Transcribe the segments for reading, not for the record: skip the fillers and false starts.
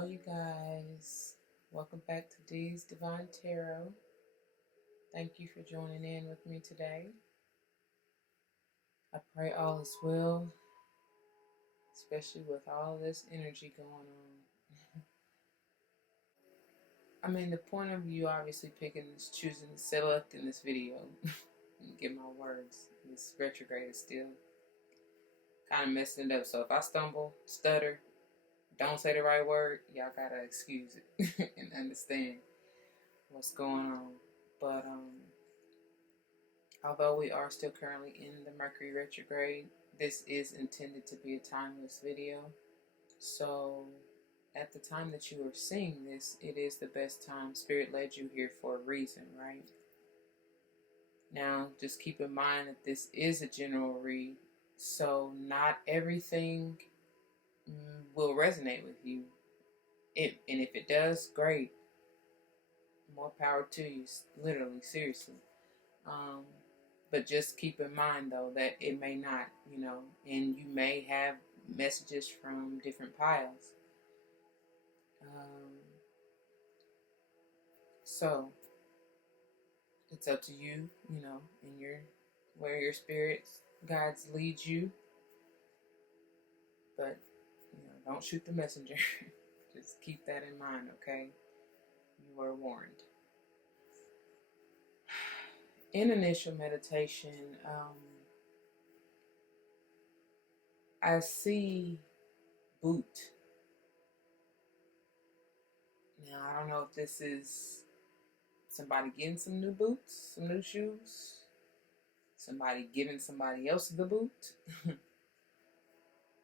Hello, you guys. Welcome back to Dee's Divine Tarot. Thank you for joining in with me today. I pray all is well, especially with all this energy going on. I mean, the point of you obviously picking is choosing to select in this video. Get my words. This retrograde is still kind of messing it up. So if I stumble, stutter, don't say the right word, y'all gotta excuse it and understand what's going on. But although we are still currently in the Mercury retrograde, this is intended to be a timeless video. So at the time that you are seeing this, it is the best time. Spirit led you here for a reason, right? Now, just keep in mind that this is a general read, so not everything will resonate with you. And if it does, great. More power to you, literally, seriously. But just keep in mind, though, that it may not, and you may have messages from different piles. So it's up to you, and where your spirits guides lead you. But, don't shoot the messenger. Just keep that in mind, okay? You are warned. In initial meditation, I see boot. Now, I don't know if this is somebody getting some new boots, some new shoes, somebody giving somebody else the boot.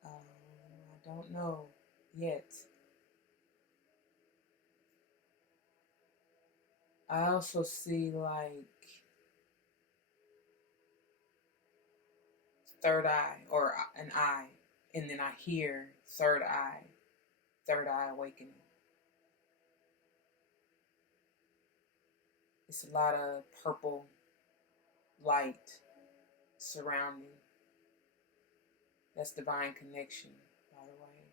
I don't know yet. I also see like third eye or an eye, and then I hear third eye awakening. It's a lot of purple light surrounding. That's divine connection, by the way.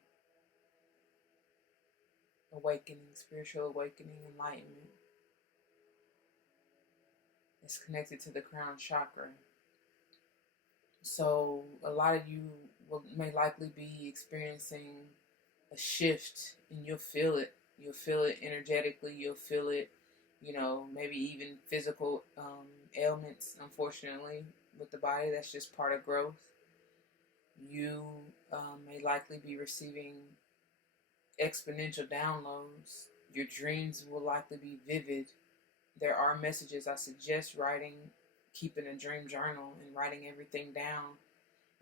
Awakening, spiritual awakening, enlightenment. It's connected to the crown chakra. So a lot of you may likely be experiencing a shift, and you'll feel it. You'll feel it energetically. You'll feel it, maybe even physical ailments, unfortunately, with the body. That's just part of growth. You may likely be receiving exponential downloads. Your dreams will likely be vivid. There are messages. I suggest keeping a dream journal and writing everything down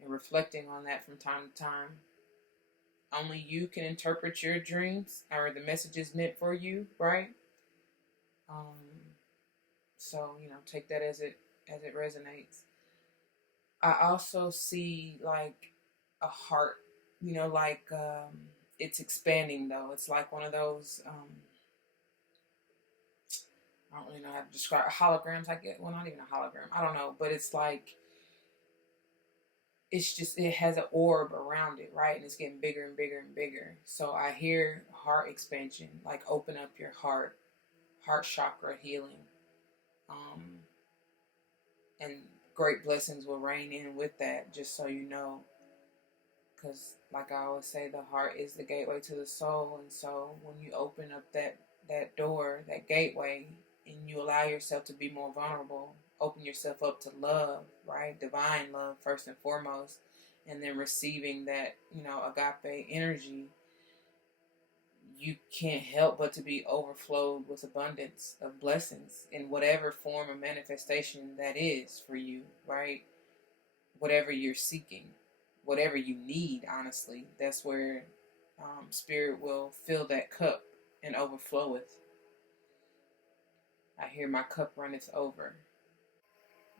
and reflecting on that from time to time. Only you can interpret your dreams or the messages meant for you, right? So, take that as it resonates. I also see like a heart, it's expanding though. It's like one of those, I don't really know how to describe holograms. I get, well, not even a hologram. I don't know, but it's like, it has an orb around it, right? And it's getting bigger and bigger and bigger. So I hear heart expansion, like open up your heart chakra healing. And great blessings will rain in with that, just so you know. Because like I always say, the heart is the gateway to the soul. And so when you open up that door, that gateway, and you allow yourself to be more vulnerable, open yourself up to love, right? Divine love, first and foremost. And then receiving that, agape energy, you can't help but to be overflowed with abundance of blessings in whatever form of manifestation that is for you, right? Whatever you're seeking, whatever you need, honestly, that's where Spirit will fill that cup and overflow it. I hear my cup runneth over.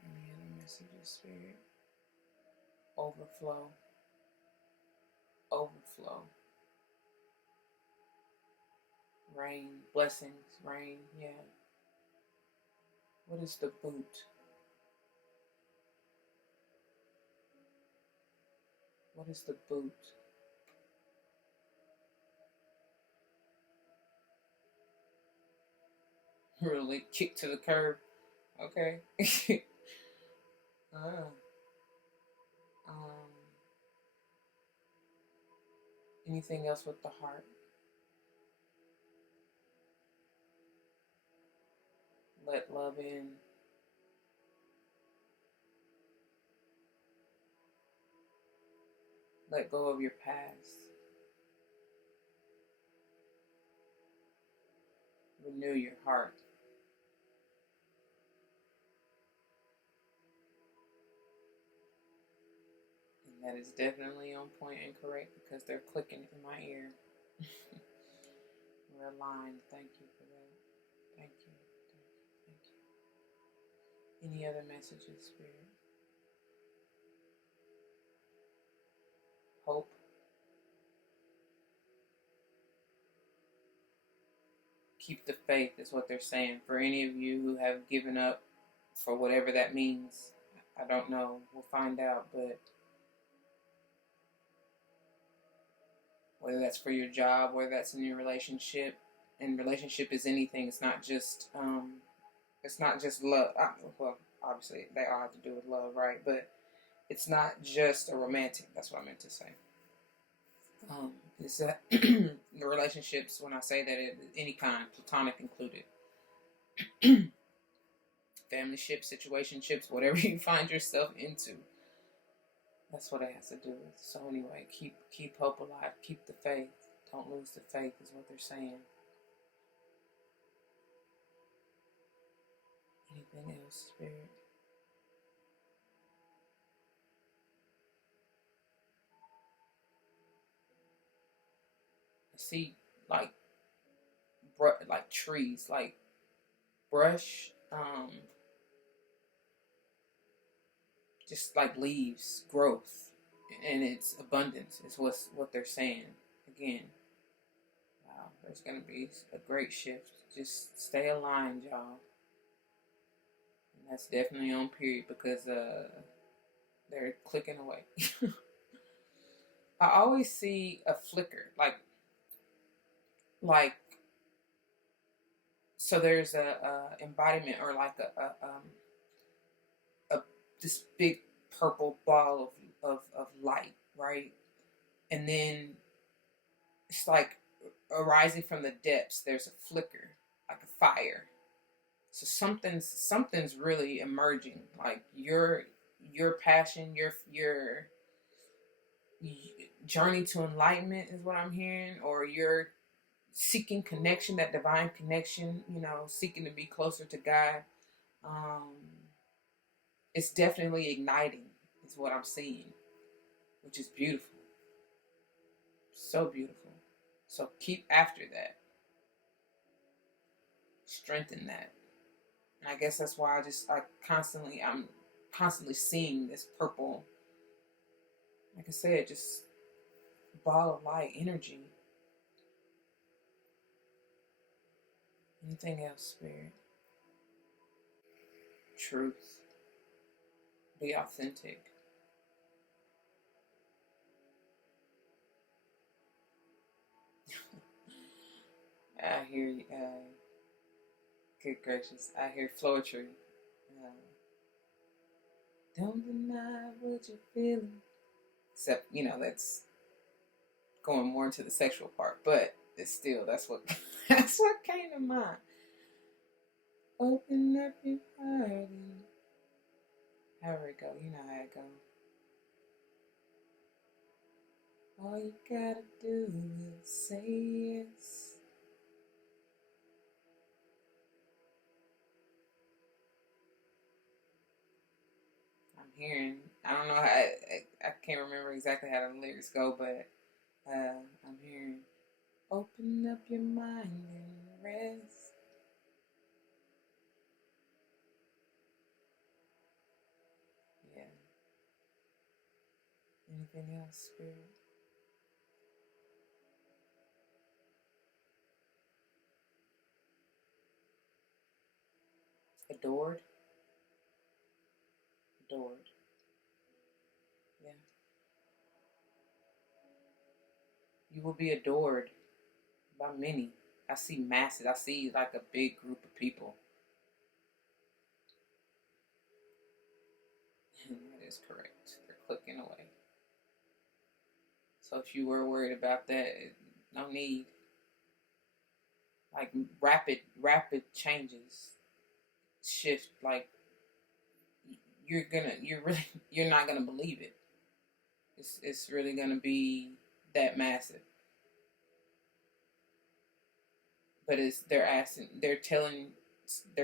Any other messages, Spirit? Overflow. Overflow. Rain, blessings, rain, yeah. What is the boot? What is the boot? really kick to the curb. Okay. uh, um, anything else with the heart? Let love in. Let go of your past. Renew your heart. And that is definitely on point and correct because they're clicking in my ear. We're aligned. Thank you for that. Thank you. Thank you. Thank you. Any other messages, Spirit? Hope. Keep the faith is what they're saying. For any of you who have given up, for whatever that means, I don't know. We'll find out. But whether that's for your job, whether that's in your relationship, and relationship is anything. It's not just love. Well, obviously they all have to do with love, right? But it's not just a romantic. That's what I meant to say. It's that the relationships. When I say that, any kind, platonic included, family ships, situationships, whatever you find yourself into. That's what it has to do with. So anyway, keep hope alive. Keep the faith. Don't lose the faith is what they're saying. Anything else, Spirit? I see like like trees, like brush, just like leaves, growth, and it's abundance is what they're saying. Again, wow, there's gonna be a great shift. Just stay aligned, y'all. And that's definitely on period because they're clicking away. I always see a flicker, like so. There's a embodiment or like a this big purple ball of light, right? And then it's like arising from the depths. There's a flicker, like a fire. So something's really emerging. Like your passion, your journey to enlightenment is what I'm hearing, or your seeking connection, that divine connection. Seeking to be closer to God. Um, it's definitely igniting. Is what I'm seeing, which is beautiful. So beautiful. So keep after that. Strengthen that. And I guess that's why I'm constantly seeing this purple, like I said, just ball of light energy. Anything else, Spirit? Truth. Be authentic. I hear you. Good gracious. I hear Floetry. Uh, don't deny what you're feeling. Except, that's going more into the sexual part. But it's still, that's what that's what came to mind. Open up your heart and however it go. You know how it go. All you gotta do is say yes. I'm hearing. I don't know how. I can't remember exactly how the lyrics go, but I'm hearing. Open up your mind and rest. Yeah. Anything else, Spirit? Adored. Adored. Yeah. You will be adored by many. I see masses. I see like a big group of people. And that is correct. They're clicking away. So if you were worried about that, no need. Like rapid changes, shift. Like you're not gonna believe it. It's really gonna be that massive. But they're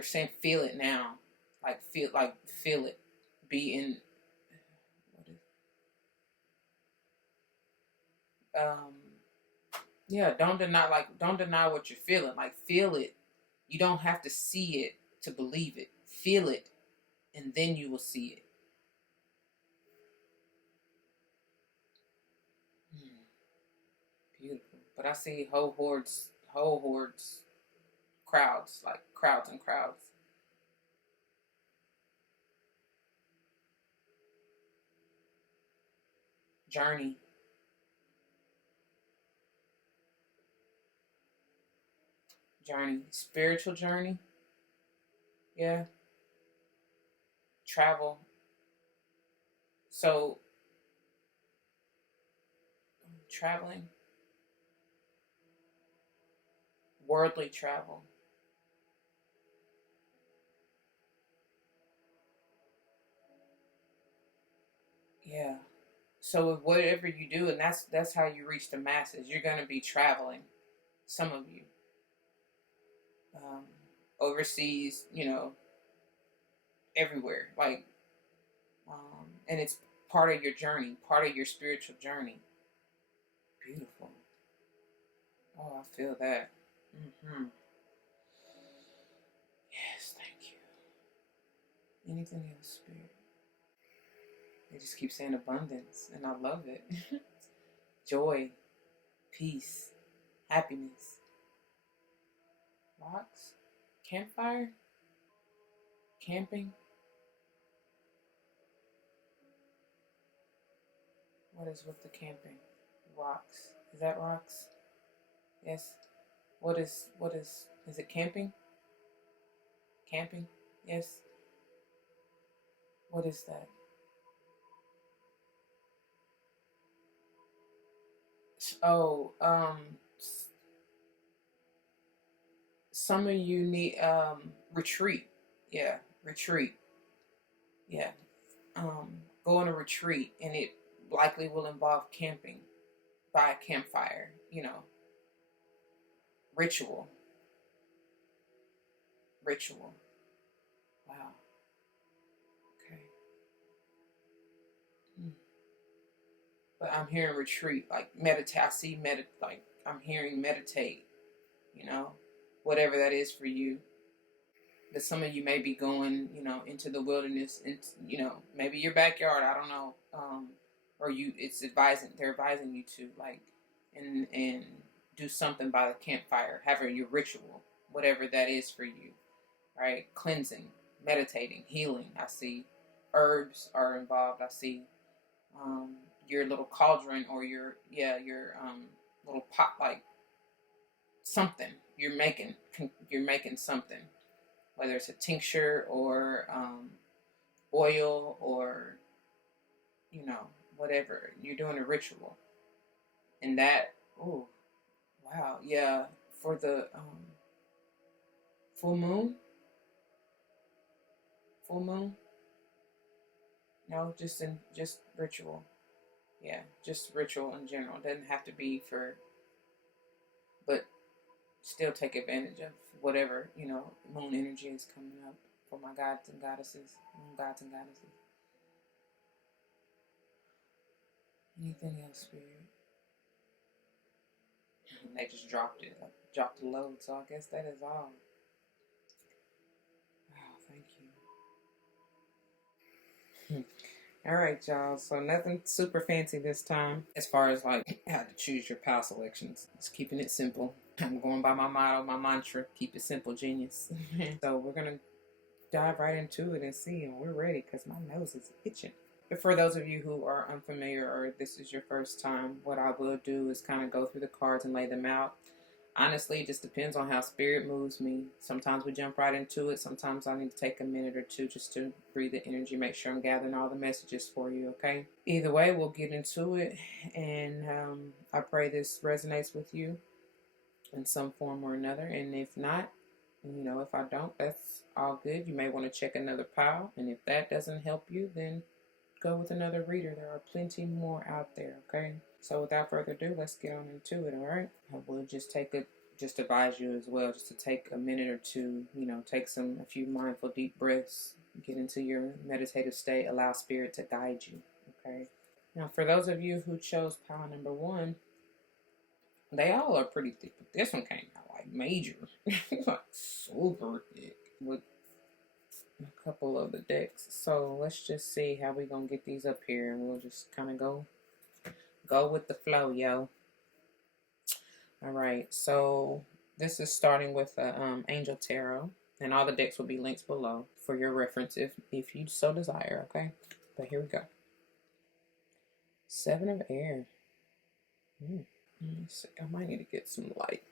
saying feel it now, feel it, be in what is um yeah, don't deny what you're feeling, like feel it. You don't have to see it to believe it. Feel it, and then you will see it. Hmm, beautiful. But I see whole hordes, crowds, like crowds and crowds. Journey, spiritual journey. Yeah, travel. So traveling, worldly travel. Yeah. So whatever you do, and that's how you reach the masses. You're gonna be traveling. Some of you, um, overseas, everywhere. And it's part of your journey, part of your spiritual journey. Beautiful. Oh, I feel that. Mm-hmm. Yes, thank you. Anything else, spirit? They just keep saying abundance, and I love it. Joy, peace, happiness. Rocks, campfire, camping. What is with the camping? Rocks. Is that rocks? Yes. Is it camping? Camping? Yes. What is that? Oh, some of you need retreat. Yeah, retreat. Yeah. Go on a retreat, and it likely will involve camping by a campfire, ritual. Ritual. Wow. Okay. Mm. But I'm hearing retreat, like meditate. I see like I'm hearing meditate, you know, whatever that is for you. That some of you may be going, into the wilderness, and maybe your backyard. I don't know, or they're advising you to like, and do something by the campfire, having your ritual, whatever that is for you, right? Cleansing, meditating, healing. I see herbs are involved. I see your little cauldron or your little pot, like something you're making something, whether it's a tincture or oil or whatever. You're doing a ritual, and that, oh wow, yeah, for the full moon. Full moon. No, just ritual. Yeah, just ritual in general. It doesn't have to be but still take advantage of whatever moon energy is coming up for my gods and goddesses, moon gods and goddesses. Anything else, spirit? They just dropped it. I dropped the load, so I guess that is all. Wow, thank you. All right, y'all. So nothing super fancy this time. As far as like how to choose your pal selections, just keeping it simple. I'm going by my motto, my mantra: keep it simple, genius. So we're gonna dive right into it and see, and we're ready because my nose is itching. But for those of you who are unfamiliar or this is your first time, what I will do is kind of go through the cards and lay them out. Honestly, it just depends on how spirit moves me. Sometimes we jump right into it. Sometimes I need to take a minute or two just to breathe the energy, make sure I'm gathering all the messages for you, okay? Either way, we'll get into it. And I pray this resonates with you in some form or another. And if not, if I don't, that's all good. You may want to check another pile. And if that doesn't help you, then go with another reader. There are plenty more out there, okay? So without further ado, let's get on into it, all right? I will just advise you as well, just to take a minute or two, take a few mindful deep breaths, get into your meditative state, allow spirit to guide you, okay? Now, for those of you who chose pile number 1, they all are pretty thick, but this one came out like major, like super thick with a couple of the decks. So let's just see how we're gonna get these up here, and we'll just kind of go with the flow, yo. All right, so this is starting with Angel Tarot, and all the decks will be linked below for your reference if you so desire, okay? But here we go. 7 of Air. Let's see. I might need to get some light.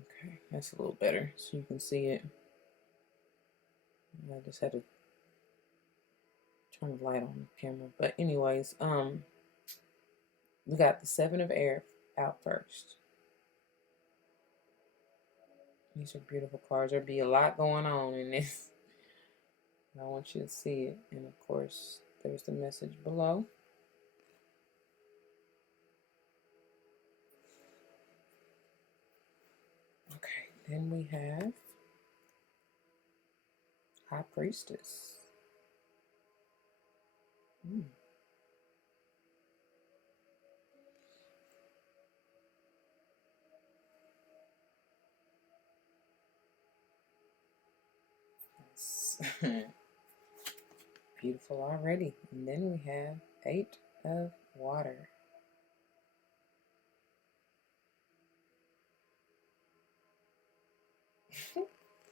Okay, that's a little better so you can see it. I just had to turn the light on the camera. But anyways, we got the 7 of Air out first. These are beautiful cards. There'll be a lot going on in this. I want you to see it. And of course, there's the message below. Okay, then we have High Priestess. Beautiful already. And then we have 8 of Water.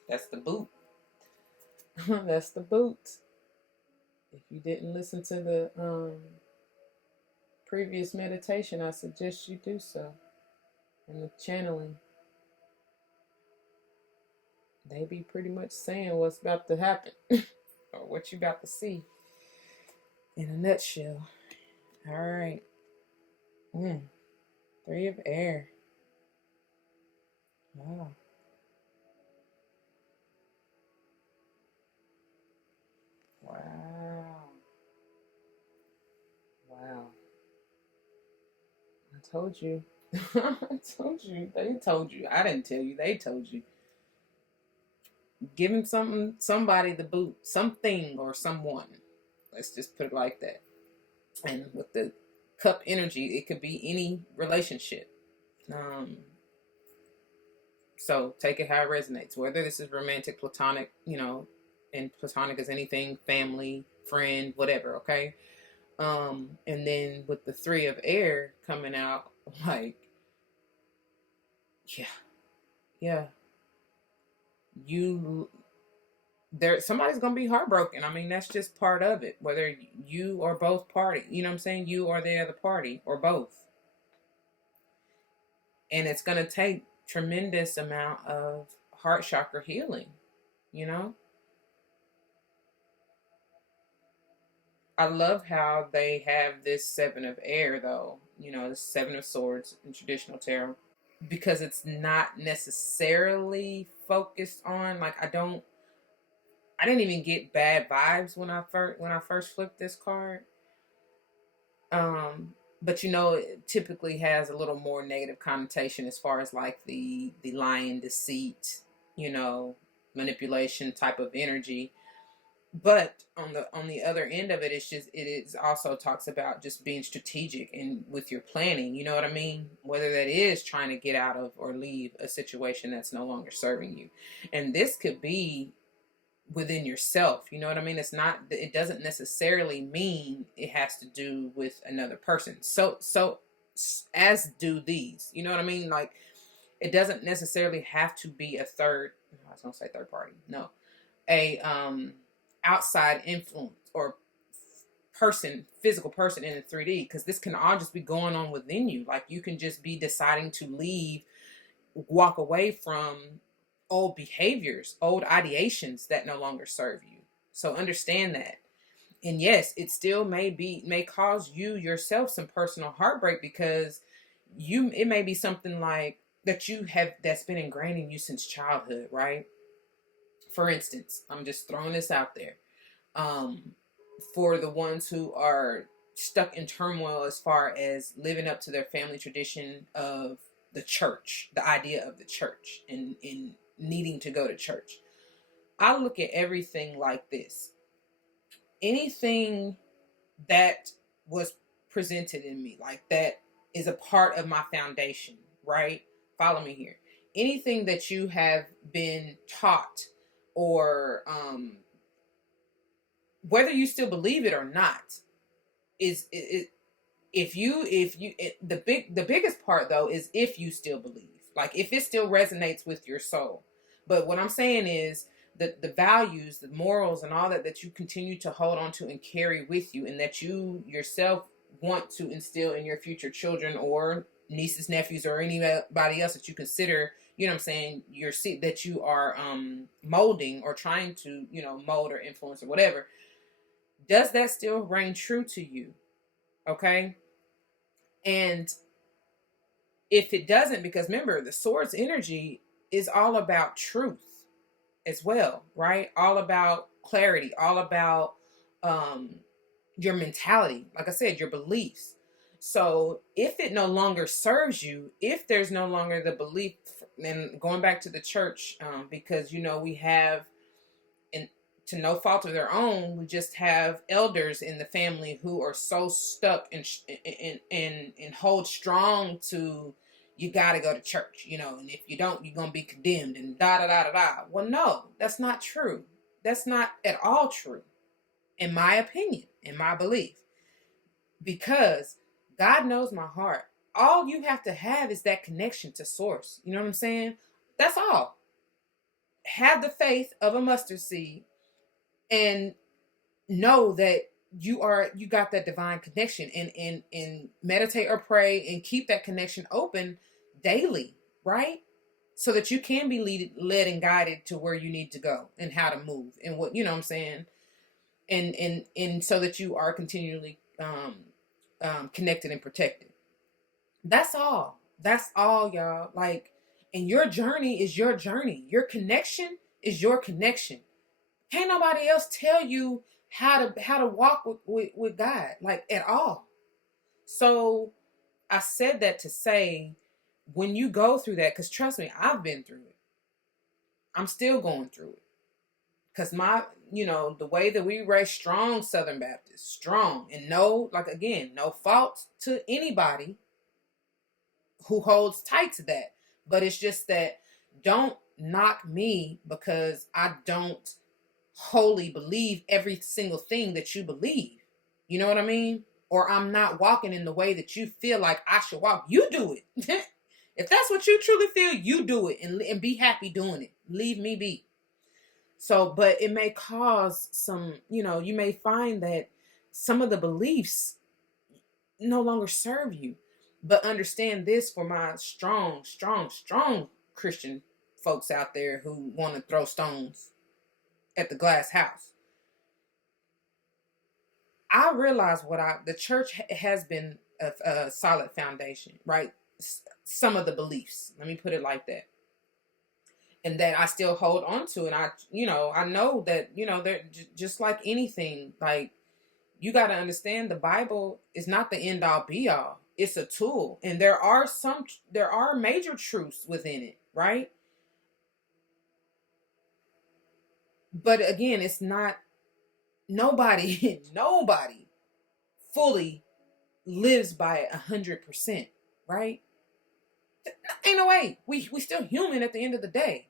That's the boot. That's the boot. If you didn't listen to the previous meditation, I suggest you do so. And the channeling, they be pretty much saying what's about to happen or what you about to see in a nutshell. All right. 3 of Air. Wow. Wow. I told you. I told you. They told you. I didn't tell you. They told you. Giving somebody the boot, something or someone. Let's just put it like that. And with the cup energy, it could be any relationship. So take it how it resonates. Whether this is romantic, platonic, and platonic is anything, family, friend, whatever, okay? And then with the 3 of Air coming out, like, yeah. Somebody's gonna be heartbroken. I mean, that's just part of it. Whether you or both party, you know what I'm saying? You or the other party, or both. And it's gonna take tremendous amount of heart chakra healing, I love how they have this 7 of Air, though, the 7 of Swords in traditional tarot, because it's not necessarily focused on, like, I didn't even get bad vibes when I first flipped this card. But it typically has a little more negative connotation as far as like the lying, deceit, manipulation type of energy. But on the other end of it, it also talks about just being strategic and with your planning, you know what I mean? Whether that is trying to get out of or leave a situation that's no longer serving you. And this could be within yourself, you know what I mean? It doesn't necessarily mean it has to do with another person. So as do these, you know what I mean? Like, it doesn't necessarily have to be I was gonna say third party. No, a outside influence or physical person in the 3D, because this can all just be going on within you. Like, you can just be deciding to leave walk away from old behaviors, old ideations that no longer serve you. So understand that. And yes, it still may cause you yourself some personal heartbreak, because it may be something like that you have that's been ingrained in you since childhood, right? For instance, I'm just throwing this out there. Um, for the ones who are stuck in turmoil as far as living up to their family tradition of the church, the idea of the church, and needing to go to church. I look at everything like this. Anything that was presented in me, like that is a part of my foundation, right? Follow me here. Anything that you have been taught, or whether you still believe it or not, is it, the biggest part though is if you still believe, like if it still resonates with your soul. But what I'm saying is the values, the morals, and all that you continue to hold on to and carry with you, and that you yourself want to instill in your future children or nieces, nephews, or anybody else that you consider, you know what I'm saying, your seat that you are molding or trying to, mold or influence or whatever. Does that still reign true to you? Okay. And if it doesn't, because remember, the sword's energy is all about truth as well, right? All about clarity, all about your mentality, like I said, your beliefs. So if it no longer serves you, if there's no longer the belief, and going back to the church, because we have, and to no fault of their own, we just have elders in the family who are so stuck and hold strong to, you got to go to church, and if you don't, you're going to be condemned, and da da da da da. Well, no, that's not true. That's not at all true, in my opinion, in my belief, because God knows my heart. All you have to have is that connection to source. You know what I'm saying? That's all. Have the faith of a mustard seed, and know that you got that divine connection, and meditate or pray and keep that connection open daily, right? So that you can be led and guided to where you need to go and how to move, and what, what I'm saying, and so that you are continually connected and protected. That's all. That's all, y'all. Like, and your journey is your journey. Your connection is your connection. Can't nobody else tell you how to walk with God, like, at all. So I said that to say, when you go through that, because trust me, I've been through it. I'm still going through it. Because the way that we raise strong Southern Baptists, strong, and no fault to anybody who holds tight to that. But it's just that, don't knock me because I don't wholly believe every single thing that you believe. You know what I mean? Or I'm not walking in the way that you feel like I should walk. You do it. If that's what you truly feel, you do it, and be happy doing it. Leave me be. So, but it may cause some, you may find that some of the beliefs no longer serve you. But understand this, for my strong Christian folks out there who want to throw stones at the glass house. I realize the church has been a solid foundation, right? Some of the beliefs, let me put it like that, and that I still hold on to. And I know that, they're just like anything, like, you got to understand, the Bible is not the end all be all. It's a tool. And there are major truths within it, right? But again, it's not, nobody fully lives by it 100%, right? Ain't no way. We still human at the end of the day.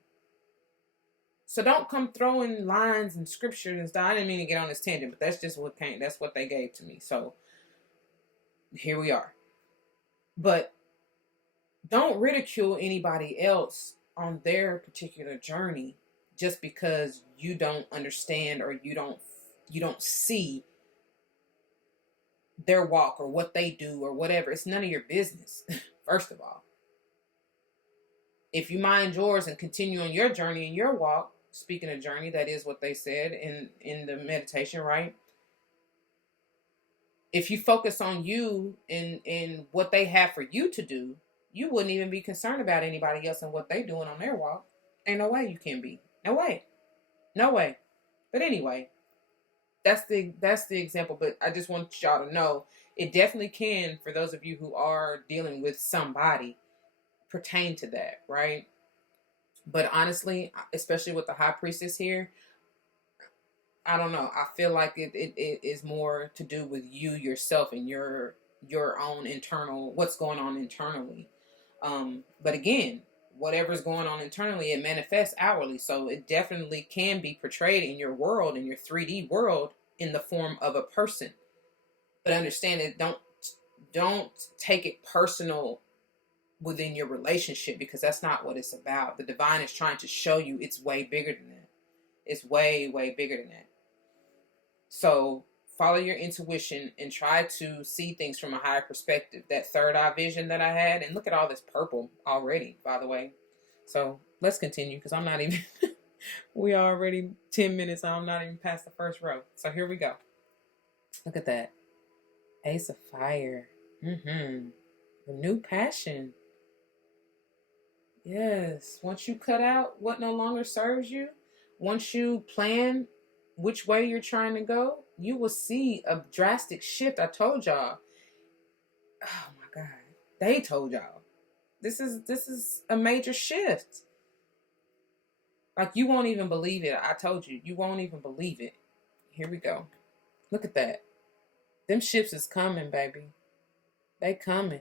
So don't come throwing lines and scripture and stuff. I didn't mean to get on this tangent, but that's just that's what they gave to me. So here we are. But don't ridicule anybody else on their particular journey just because you don't understand, or you don't see their walk or what they do or whatever. It's none of your business, first of all. If you mind yours and continue on your journey and your walk, speaking of journey, that is what they said in the meditation, right? If you focus on you and what they have for you to do, you wouldn't even be concerned about anybody else and what they doing on their walk. Ain't no way you can be. No way. No way. But anyway, that's the example. But I just want y'all to know it definitely can, for those of you who are dealing with somebody, pertain to that, right? But honestly, especially with the high priestess here, I don't know. I feel like it is more to do with you yourself and your own internal, what's going on internally. But again, whatever's going on internally, it manifests outwardly. So it definitely can be portrayed in your world, in your 3D world, in the form of a person. But understand it, don't take it personal within your relationship, because that's not what it's about. The divine is trying to show you it's way bigger than that. It's way, way bigger than that. So follow your intuition and try to see things from a higher perspective. That third eye vision that I had, and look at all this purple already, by the way. So let's continue, because I'm not even, we are already 10 minutes. I'm not even past the first row. So here we go. Look at that. Ace of Fire. Renew passion. Yes. Once you cut out what no longer serves you, once you plan which way you're trying to go, you will see a drastic shift. I told y'all. Oh my God. They told y'all. This is a major shift. Like, you won't even believe it. I told you. You won't even believe it. Here we go. Look at that. Them shifts is coming, baby. They coming.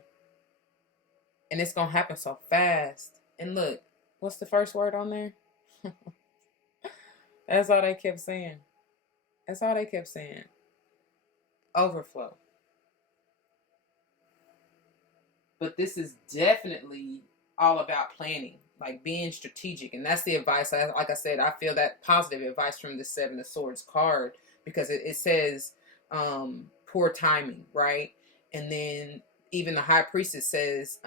And it's going to happen so fast. And look, what's the first word on there? That's all they kept saying. That's all they kept saying. Overflow. But this is definitely all about planning, like being strategic. And that's the advice. Like I said, I feel that positive advice from the Seven of Swords card, because it says poor timing, right? And then even the High Priestess says,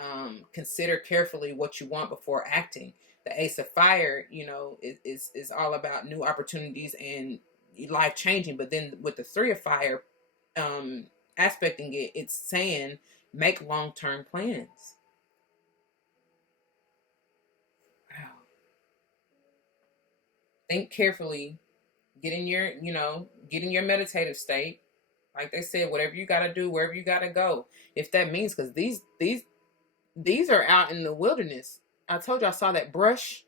consider carefully what you want before acting. The Ace of Fire, is all about new opportunities and life changing. But then with the Three of Fire aspecting it, it's saying make long-term plans. Wow. Think carefully. Get in your meditative state. Like they said, whatever you got to do, wherever you got to go. If that means, because these are out in the wilderness. I told you I saw that brush.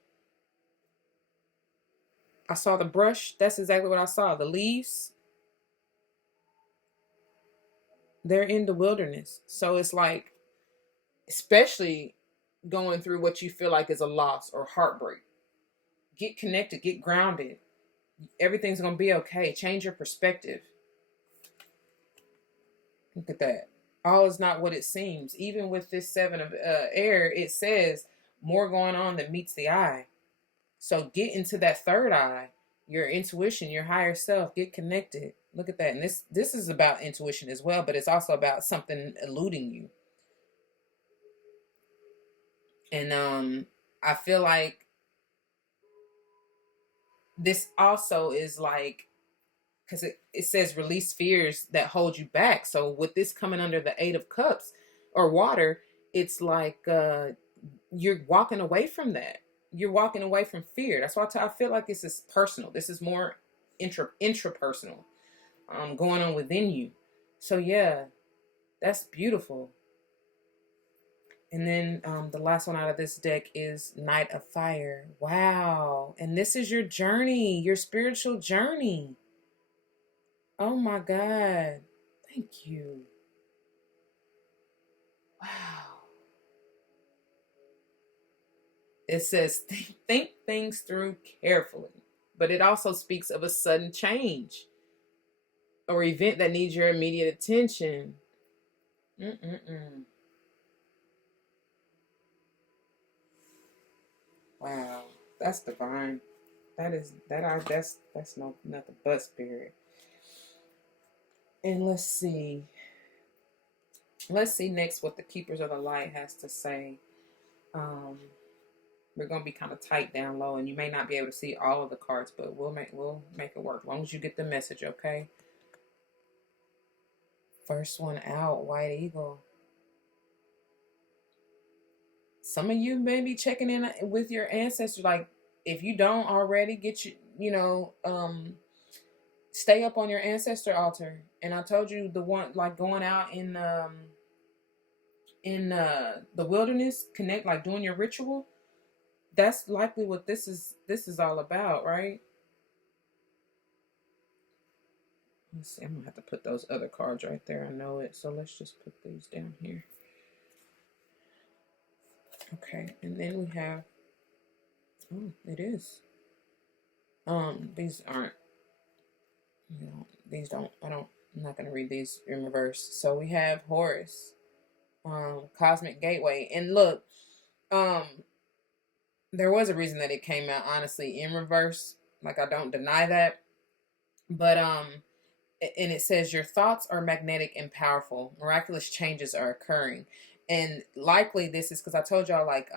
I saw the brush. That's exactly what I saw. The leaves. They're in the wilderness. So it's like, especially going through what you feel like is a loss or heartbreak. Get connected. Get grounded. Everything's going to be okay. Change your perspective. Look at that. All is not what it seems. Even with this Seven of Air, it says more going on than meets the eye. So get into that third eye, your intuition, your higher self. Get connected. Look at that. And this is about intuition as well, but it's also about something eluding you. And I feel like this also is like, because it says release fears that hold you back. So with this coming under the Eight of Cups or water, it's like you're walking away from that. You're walking away from fear. That's why I feel like this is personal. This is more intrapersonal, going on within you. So yeah, that's beautiful. And then the last one out of this deck is Knight of Fire. Wow. And this is your journey, your spiritual journey. Oh my God. Thank you. Wow. It says, think things through carefully. But it also speaks of a sudden change or event that needs your immediate attention. Wow. That's divine. That's nothing but spirit. And let's see next what the Keepers of the Light has to say. We're gonna be kind of tight down low, and you may not be able to see all of the cards, but we'll make it work as long as you get the message, okay? First one out, White Eagle. Some of you may be checking in with your ancestors. Like, if you don't already, get stay up on your ancestor altar. And I told you, the one like going out in the wilderness, connect, like doing your ritual. That's likely what this is all about, right? Let's see, I'm gonna have to put those other cards right there. I know it. So let's just put these down here. Okay, and then we have, oh, it is. These aren't, these don't, I'm not gonna read these in reverse. So we have Horus, Cosmic Gateway. And look, there was a reason that it came out, honestly, in reverse. Like, I don't deny that. But and it says your thoughts are magnetic and powerful. Miraculous changes are occurring. And likely this is because I told y'all, like,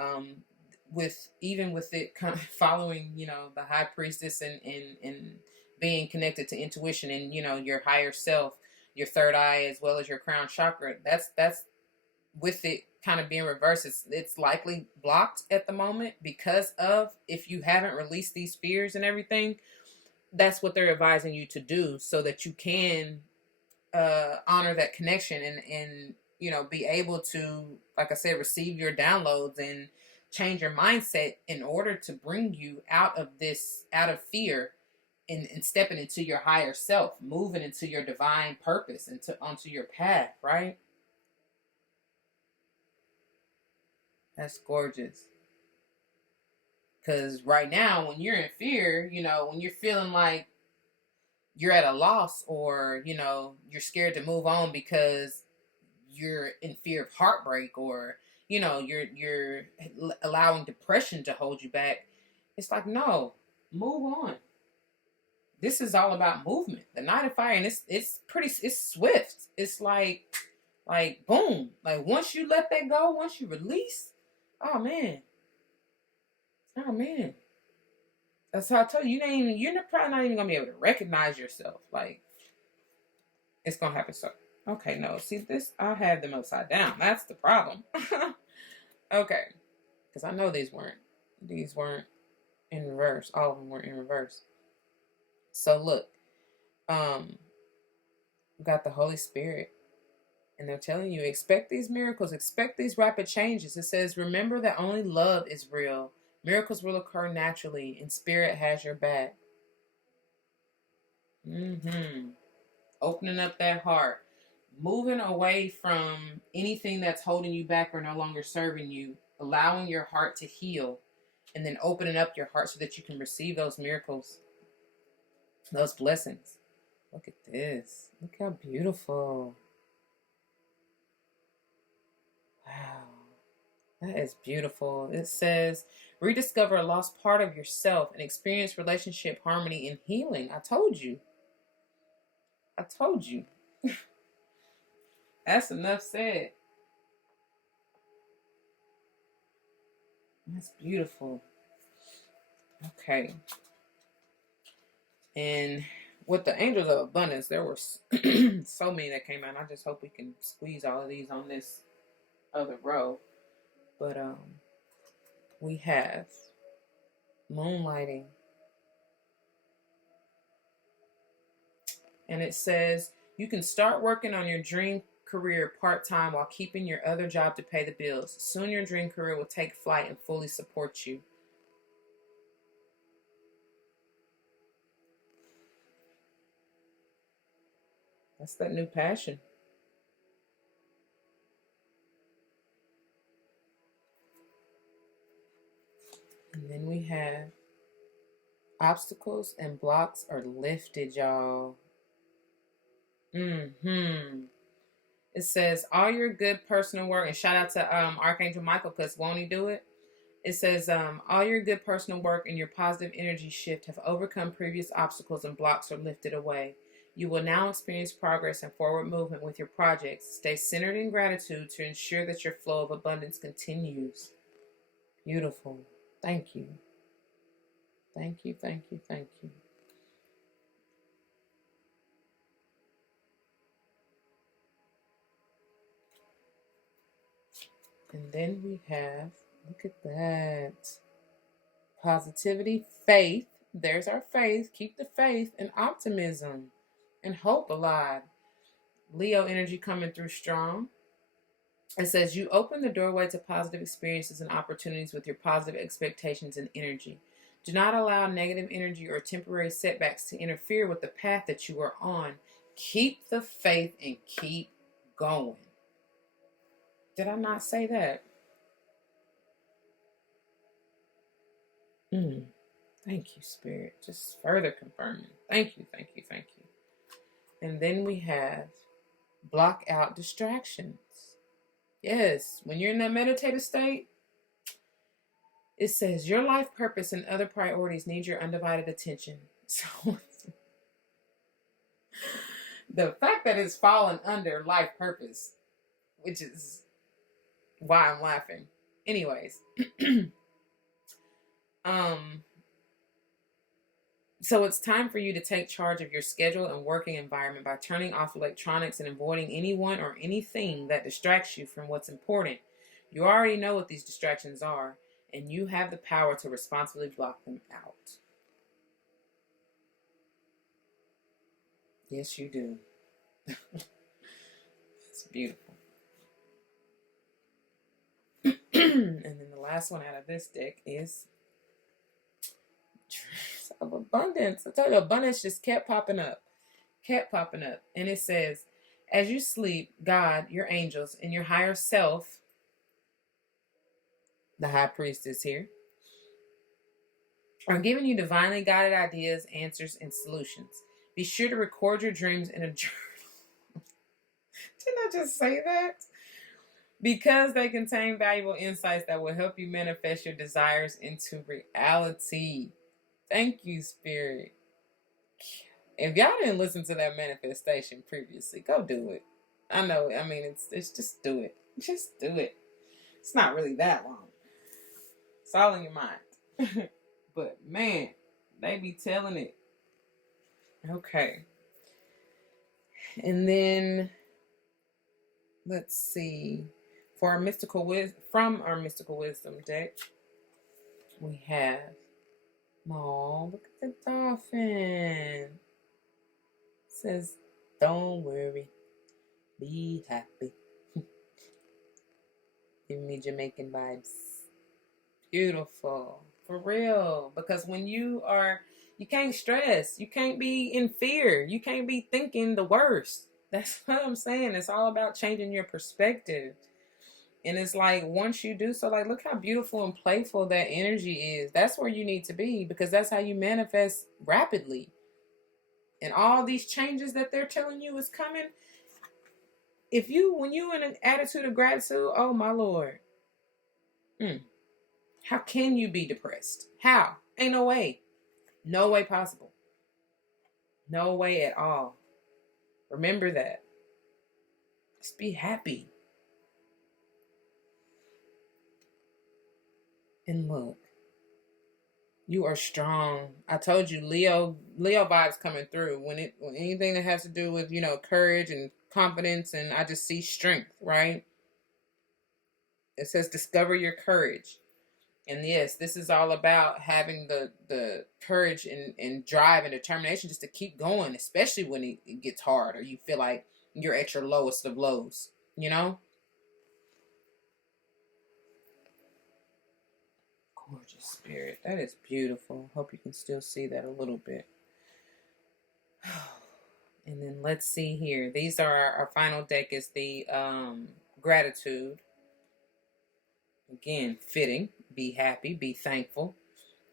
with it kind of following, the high priestess and being connected to intuition and, your higher self, your third eye, as well as your crown chakra. That's with it kind of being reversed. It's likely blocked at the moment because of, if you haven't released these fears and everything, that's what they're advising you to do so that you can honor that connection and be able to, like I said, receive your downloads and change your mindset in order to bring you out of fear and stepping into your higher self, moving into your divine purpose, onto your path, right? That's gorgeous. Because right now, when you're in fear, when you're feeling like you're at a loss, or, you're scared to move on because you're in fear of heartbreak, or, you're allowing depression to hold you back. It's like, no, move on. This is all about movement. The Night of Fire, and it's swift. It's like boom. Like, once you let that go, once you release, oh man. That's how I told you. You're probably not even gonna be able to recognize yourself. Like, it's gonna happen. So, okay, no. See this? I have them upside down. That's the problem. Okay, because I know these weren't in reverse. All of them were in reverse. So look, we got the Holy Spirit, and they're telling you, expect these miracles, expect these rapid changes. It says, remember that only love is real. Miracles will occur naturally, and Spirit has your back. Opening up that heart, moving away from anything that's holding you back or no longer serving you, allowing your heart to heal, and then opening up your heart so that you can receive those miracles, those blessings. Look at this. Look how beautiful. Wow. That is beautiful. It says, rediscover a lost part of yourself and experience relationship harmony and healing. I told you. That's enough said. That's beautiful. Okay. And with the Angels of Abundance, there were so many that came out. I just hope we can squeeze all of these on this other row. But we have Moonlighting. And it says, you can start working on your dream career part-time while keeping your other job to pay the bills. Soon your dream career will take flight and fully support you. That's that new passion. And then we have obstacles and blocks are lifted, y'all. It says all your good personal work, and shout out to Archangel Michael, because won't he do it? It says all your good personal work and your positive energy shift have overcome previous obstacles and blocks are lifted away. You will now experience progress and forward movement with your projects. Stay centered in gratitude to ensure that your flow of abundance continues. Beautiful. Thank you. Thank you, thank you, thank you. And then we have, look at that. Positivity, faith. There's our faith. Keep the faith and optimism and hope alive. Leo energy coming through strong. It says you open the doorway to positive experiences and opportunities with your positive expectations and energy. Do not allow negative energy or temporary setbacks to interfere with the path that you are on. Keep the faith and keep going. Did I not say that? Thank you, Spirit. Just further confirming. Thank you, thank you, thank you. And then we have block out distractions. Yes, when you're in that meditative state, it says your life purpose and other priorities need your undivided attention. So the fact that it's fallen under life purpose, which is why I'm laughing. Anyways, so it's time for you to take charge of your schedule and working environment by turning off electronics and avoiding anyone or anything that distracts you from what's important. You already know what these distractions are, and you have the power to responsibly block them out. Yes, you do. It's beautiful. And then the last one out of this deck is of abundance. I tell you, abundance just kept popping up. And it says, as you sleep, God, your angels, and your higher self, the high priest is here, are giving you divinely guided ideas, answers, and solutions. Be sure to record your dreams in a journal. Didn't I just say that? Because they contain valuable insights that will help you manifest your desires into reality. Thank you, Spirit. If y'all didn't listen to that manifestation previously, go do it. I know, I mean, it's just do it. Just do it. It's not really that long. It's all in your mind. But man, they be telling it. Okay. And then let's see. For our from our mystical wisdom deck, we have, oh, look at the dolphin. It says, don't worry, be happy. Give me Jamaican vibes. Beautiful. For real. Because when you can't stress. You can't be in fear. You can't be thinking the worst. That's what I'm saying. It's all about changing your perspective. And it's like, once you do so, like, look how beautiful and playful that energy is. That's where you need to be, because that's how you manifest rapidly. And all these changes that they're telling you is coming. When you in an attitude of gratitude, oh my Lord. How can you be depressed? How? Ain't no way. No way possible. No way at all. Remember that. Just be happy. And look, you are strong. I told you, Leo vibes coming through. When anything that has to do with, courage and confidence, and I just see strength, right? It says discover your courage. And yes, this is all about having the courage and drive and determination just to keep going, especially when it gets hard or you feel like you're at your lowest of lows, Gorgeous, Spirit. That is beautiful. Hope you can still see that a little bit. And then let's see here. These are our final deck is the gratitude. Again, fitting. Be happy. Be thankful.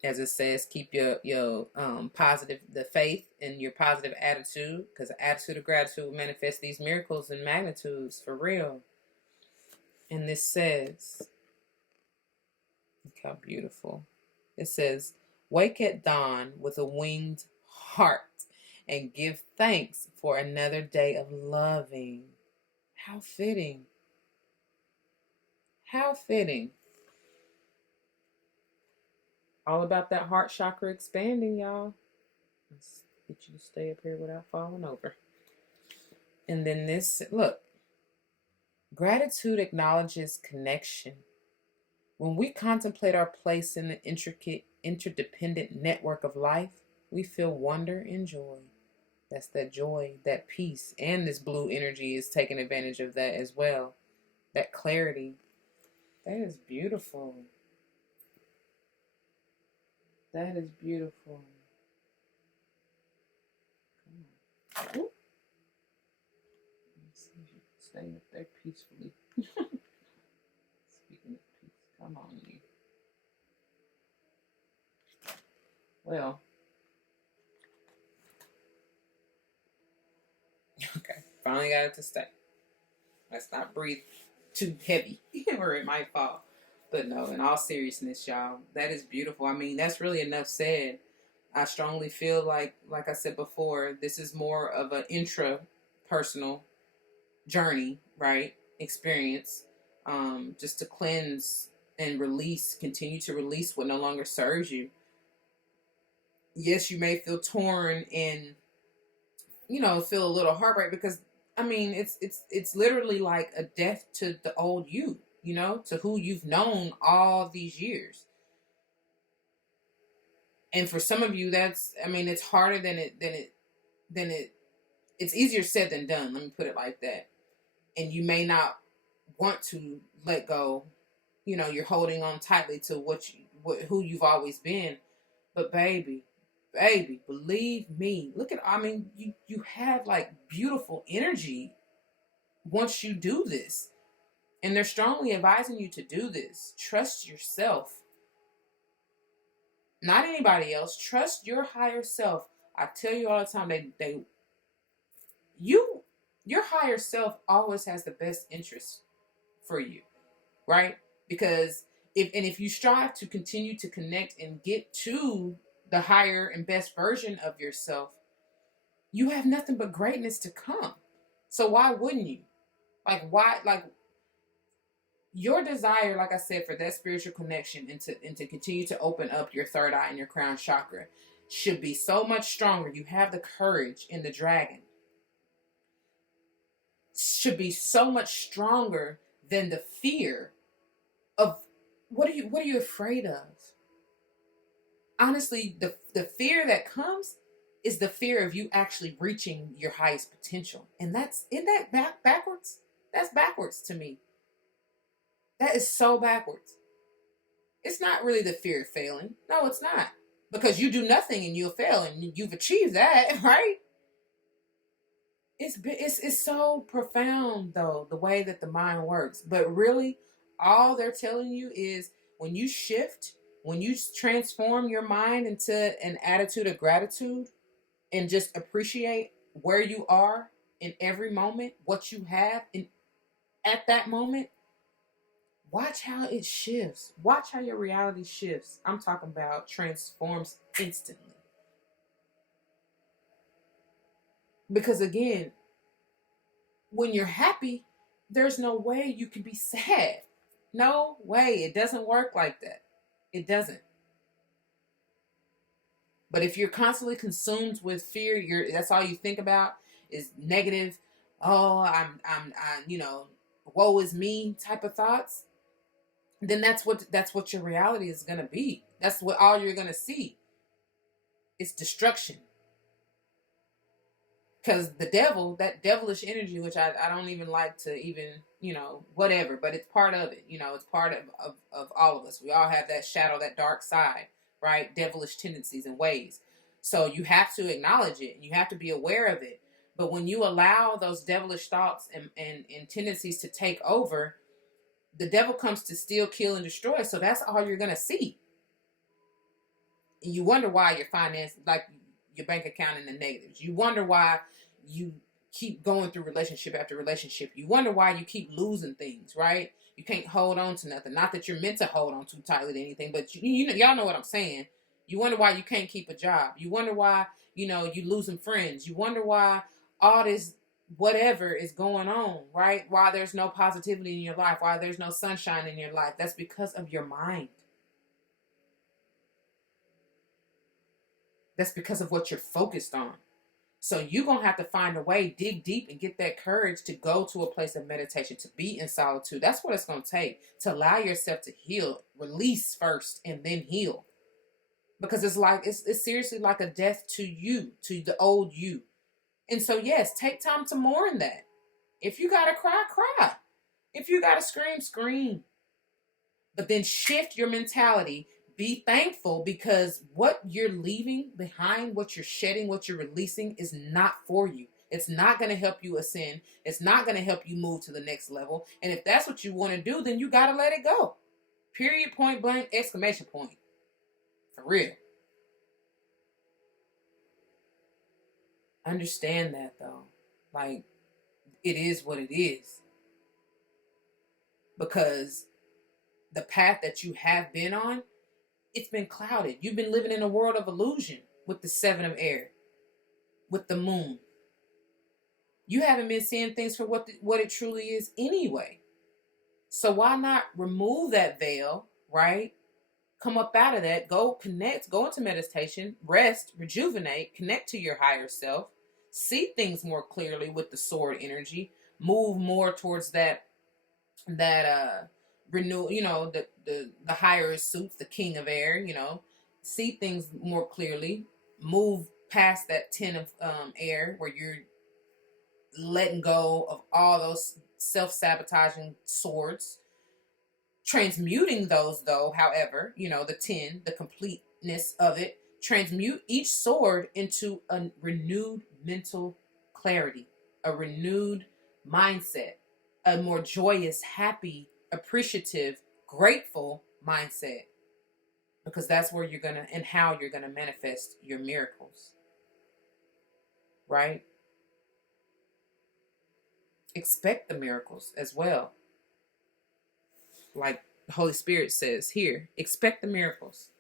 As it says, keep your positive, the faith and your positive attitude, because the attitude of gratitude will manifest these miracles and magnitudes for real. And this says, look how beautiful. It says, wake at dawn with a winged heart and give thanks for another day of loving. How fitting. How fitting. All about that heart chakra expanding, y'all. Let's get you to stay up here without falling over. And then this, look, gratitude acknowledges connection. When we contemplate our place in the intricate, interdependent network of life, we feel wonder and joy. That's that joy, that peace. And this blue energy is taking advantage of that as well. That clarity. That is beautiful. That is beautiful. Come on. Ooh. Let's see if you can stay up there peacefully. Speaking of peace, come on, you. Well. Okay, finally got it to stay. Let's not breathe too heavy or it might fall. But no, in all seriousness, y'all, that is beautiful. I mean, that's really enough said. I strongly feel like I said before, this is more of an intra-personal journey, right? Experience, just to cleanse and release, continue to release what no longer serves you. Yes, you may feel torn and, feel a little heartbreak because, I mean, it's literally like a death to the old you, to who you've known all these years. And for some of you, it's harder it's easier said than done. Let me put it like that. And you may not want to let go. You're holding on tightly to who you've always been. But baby, believe me, you have like beautiful energy once you do this. And they're strongly advising you to do this. Trust yourself. Not anybody else. Trust your higher self. I tell you all the time, your higher self always has the best interest for you, right? Because if you strive to continue to connect and get to the higher and best version of yourself, you have nothing but greatness to come. So why wouldn't you? Your desire, like I said, for that spiritual connection and to continue to open up your third eye and your crown chakra should be so much stronger. You have the courage in the dragon. Should be so much stronger than the fear of what are you afraid of? Honestly, the fear that comes is the fear of you actually reaching your highest potential. And isn't that backwards? That's backwards to me. That is so backwards. It's not really the fear of failing. No, it's not. Because you do nothing and you'll fail and you've achieved that, right? It's so profound, though, the way that the mind works. But really, all they're telling you is when you shift, when you transform your mind into an attitude of gratitude and just appreciate where you are in every moment, what you have at that moment, watch how it shifts. Watch how your reality shifts. I'm talking about transforms instantly. Because again, when you're happy, there's no way you can be sad. No way. It doesn't work like that. It doesn't. But if you're constantly consumed with fear, that's all you think about is negative. Oh, I woe is me type of thoughts. Then that's what your reality is going to be. That's what all you're going to see. It's destruction. Because the devil, that devilish energy, which I don't even like to even, whatever, but it's part of it. It's part of all of us. We all have that shadow, that dark side, right? Devilish tendencies and ways. So you have to acknowledge it. You have to be aware of it. But when you allow those devilish thoughts and tendencies to take over, the devil comes to steal, kill, and destroy. So that's all you're going to see. And you wonder why your finance, like your bank account in the negatives. You wonder why you keep going through relationship after relationship. You wonder why you keep losing things, right? You can't hold on to nothing. Not that you're meant to hold on too tightly to anything, but y'all know what I'm saying. You wonder why you can't keep a job. You wonder why, you losing friends. You wonder why all this whatever is going on, right? Why there's no positivity in your life, why there's no sunshine in your life. That's because of your mind. That's because of what you're focused on. So you're going to have to find a way, dig deep, and get that courage to go to a place of meditation, to be in solitude. That's what it's going to take, to allow yourself to heal, release first, and then heal. Because it's like, it's seriously like a death to you, to the old you. And so, yes, take time to mourn that. If you got to cry, cry. If you got to scream, scream. But then shift your mentality. Be thankful, because what you're leaving behind, what you're shedding, what you're releasing is not for you. It's not going to help you ascend. It's not going to help you move to the next level. And if that's what you want to do, then you got to let it go. Period, point blank, exclamation point. For real. Understand that, though. Like, it is what it is. Because the path that you have been on, it's been clouded. You've been living in a world of illusion with the 7 of air, with the moon. You haven't been seeing things for what it truly is anyway. So why not remove that veil, right? Come up out of that, go connect, go into meditation, rest, rejuvenate, connect to your higher self, see things more clearly with the sword energy, move more towards that renew, the higher suits, the king of air, see things more clearly, move past that 10 of air, where you're letting go of all those self-sabotaging swords, transmuting those, though, however, the 10, the completeness of it, transmute each sword into a renewed mental clarity, a renewed mindset, a more joyous, happy, appreciative, grateful mindset. Because that's where you're going to, and how you're going to manifest your miracles. Right? Expect the miracles as well. Like the Holy Spirit says here, expect the miracles.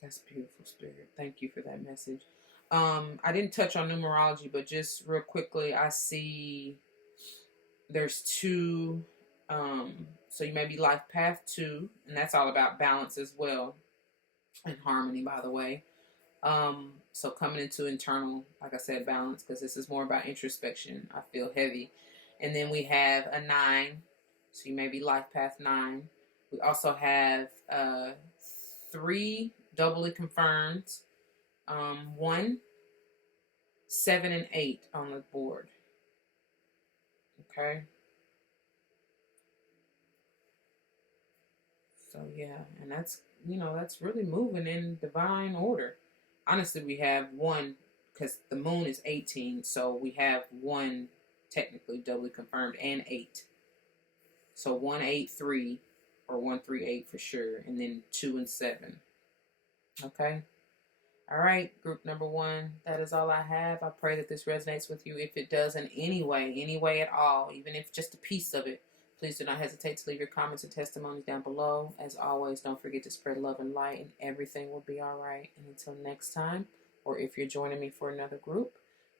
That's beautiful, Spirit. Thank you for that message. I didn't touch on numerology, but just real quickly, I see there's 2. So you may be life path 2, and that's all about balance as well, and harmony, by the way. So coming into internal, like I said, balance, because this is more about introspection. I feel heavy. And then we have a 9, so you may be life path 9. We also have 3 doubly confirmed, 1, 7, and 8 on the board. Okay. So yeah, and that's really moving in divine order. Honestly, we have 1, because the moon is 18, so we have 1 technically doubly confirmed, and 8. So 183 or 138 for sure, and then 2 and 7. Okay. All right, group number 1. That is all I have. I pray that this resonates with you. If it does in any way at all, even if just a piece of it, please do not hesitate to leave your comments and testimonies down below. As always, don't forget to spread love and light, and everything will be all right. And until next time, or if you're joining me for another group,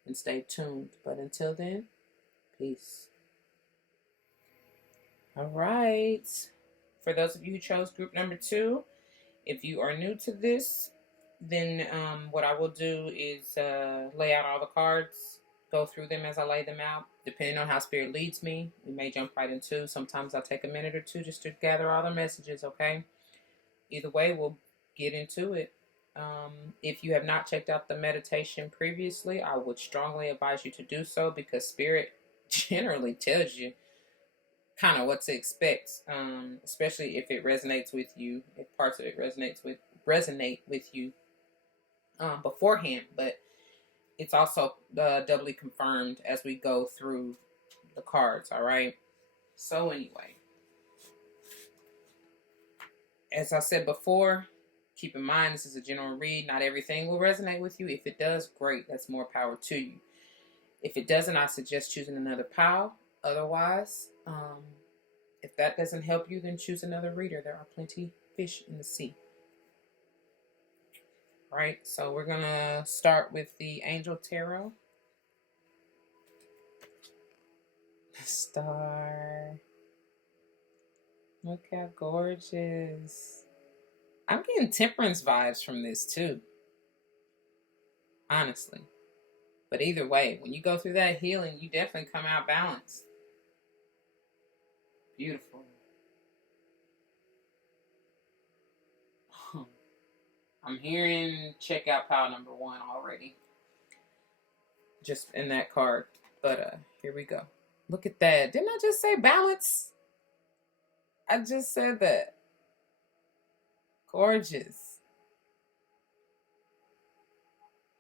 then stay tuned. But until then, peace. All right. For those of you who chose group number 2, if you are new to this, then what I will do is lay out all the cards, go through them as I lay them out. Depending on how Spirit leads me, we may jump right into. Sometimes I'll take a minute or 2 just to gather all the messages, okay? Either way, we'll get into it. If you have not checked out the meditation previously, I would strongly advise you to do so, because Spirit generally tells you kind of what to expect, especially if it resonates with you, if parts of it resonate with you beforehand. But it's also doubly confirmed as we go through the cards. All right. So anyway, as I said before, keep in mind this is a general read. Not everything will resonate with you. If it does, great. That's more power to you. If it doesn't, I suggest choosing another pile. Otherwise, if that doesn't help you, then choose another reader. There are plenty fish in the sea. All right, so we're going to start with the Angel Tarot. Star. Look how gorgeous. I'm getting temperance vibes from this too, honestly. But either way, when you go through that healing, you definitely come out balanced. Beautiful. I'm hearing checkout pile number 1 already. Just in that card. But here we go. Look at that. Didn't I just say balance? I just said that. Gorgeous.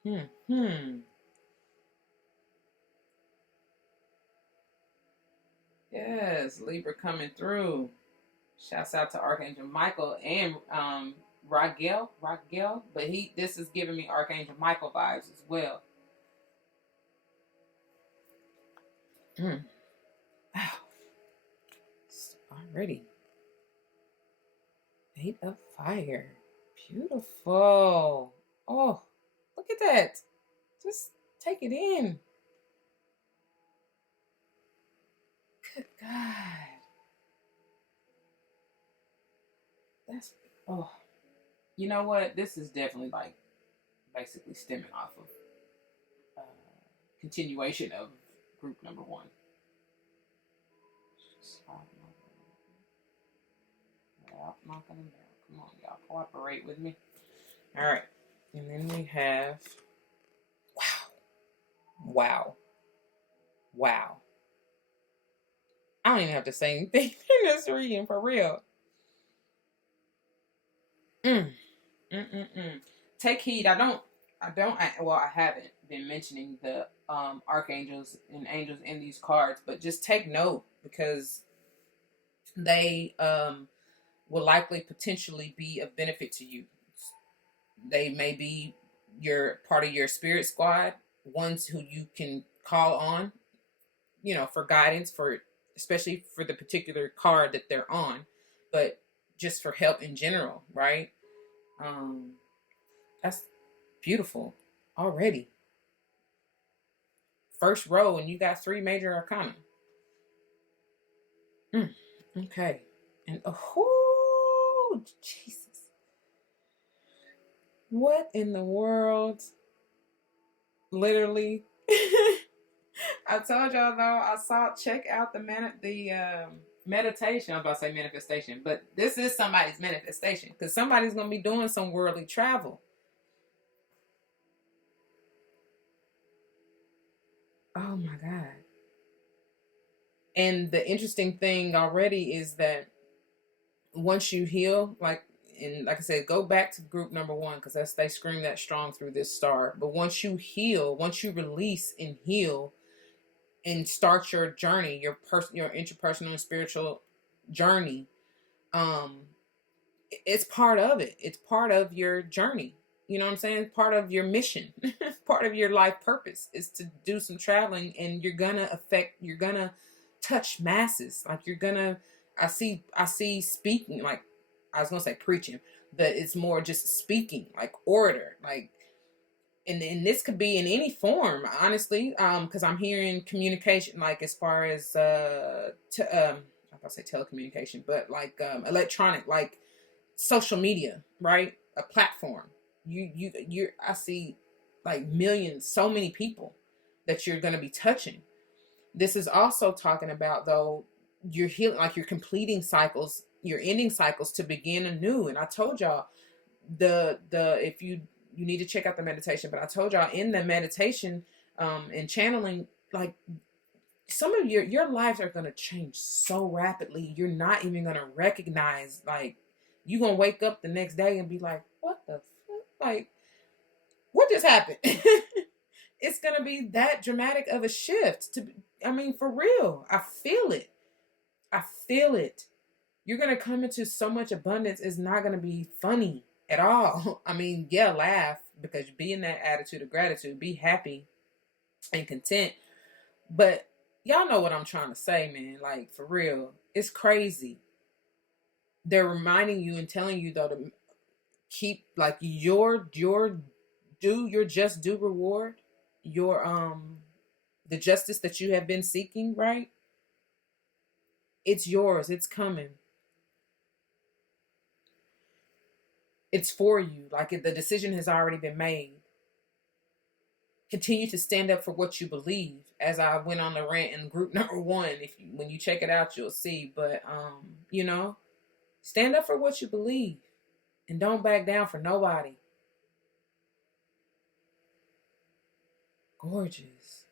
Hmm. Yes, Libra coming through. Shouts out to Archangel Michael and Raguel, but this is giving me Archangel Michael vibes as well. Wow. Already. 8 of Fire. Beautiful. Oh, look at that. Just take it in. Good God. That's, oh. You know what? This is definitely like basically stemming off of continuation of group number 1. Not gonna matter. Come on, y'all, cooperate with me. All right, and then we have wow. I don't even have to say anything in this reading for real. Take heed. I haven't been mentioning the archangels and angels in these cards, but just take note because they will likely potentially be of benefit to you. They may be your part of your spirit squad, ones who you can call on, for guidance, for especially for the particular card that they're on, but just for help in general, right? That's beautiful already. First row, and you got 3 major arcana. Okay. And oh, Jesus. What in the world? Literally. I told y'all though, check out the meditation. I'm about to say manifestation, but this is somebody's manifestation because somebody's going to be doing some worldly travel. Oh my God. And the interesting thing already is that once you heal, like I said, go back to group number 1 because they scream that strong through this star. But once you heal, once you release and heal and start your journey, your interpersonal and spiritual journey, it's part of it. It's part of your journey. You know what I'm saying? Part of your mission, part of your life purpose is to do some traveling, and you're gonna touch masses. Like I see speaking, like I was gonna say preaching, but it's more just speaking, like orator, like, and this could be in any form, honestly, because I'm hearing communication, like as far as I was gonna say telecommunication, but like electronic, like social media, right? A platform. I see like millions, so many people that you're going to be touching. This is also talking about though you're healing, like you're completing cycles, you're ending cycles to begin anew. And I told y'all if you need to check out the meditation, but I told y'all in the meditation and channeling, like some of your lives are going to change so rapidly you're not even going to recognize, like you're going to wake up the next day and be like, what the fuck? Like, what just happened? It's going to be that dramatic of a shift. For real. I feel it. You're going to come into so much abundance. It's not going to be funny at all. Laugh because be in that attitude of gratitude. Be happy and content. But y'all know what I'm trying to say, man. Like, for real. It's crazy. They're reminding you and telling you, though, to keep, like, your just due reward, your, the justice that you have been seeking, right? It's yours. It's coming. It's for you. Like the decision has already been made. Continue to stand up for what you believe. As I went on the rant in group number 1, when you check it out, you'll see. But stand up for what you believe and don't back down for nobody. Gorgeous.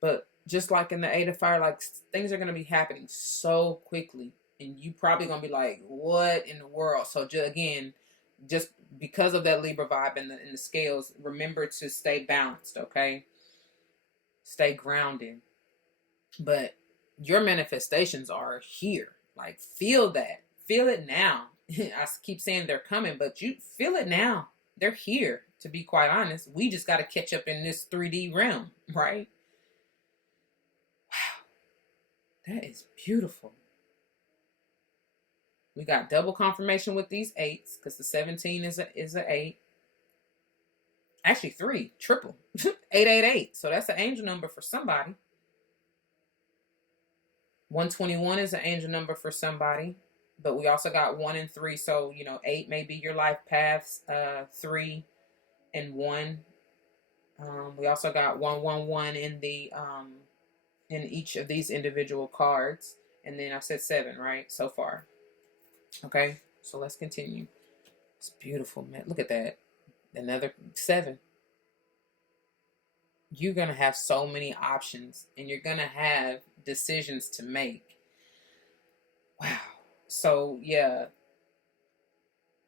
But just like in the Eight of Fire, like things are going to be happening so quickly, and you probably going to be like, what in the world? So just because of that Libra vibe and the scales, remember to stay balanced, okay? Stay grounded. But your manifestations are here. Like, feel that. Feel it now. I keep saying they're coming, but you feel it now. They're here, to be quite honest. We just got to catch up in this 3D realm, right? Wow. That is beautiful. We got double confirmation with these 8s, because the 17 is an 8. Actually, 3, triple. 888. So that's an angel number for somebody. 121 is an angel number for somebody. But we also got 1 and 3. So, 8 may be your life paths. 3 and 1. We also got 111 in the in each of these individual cards. And then I said 7, right? So far. Okay, so let's continue. It's beautiful, man. Look at that. Another 7. You're going to have so many options, and you're going to have decisions to make. Wow. So, yeah.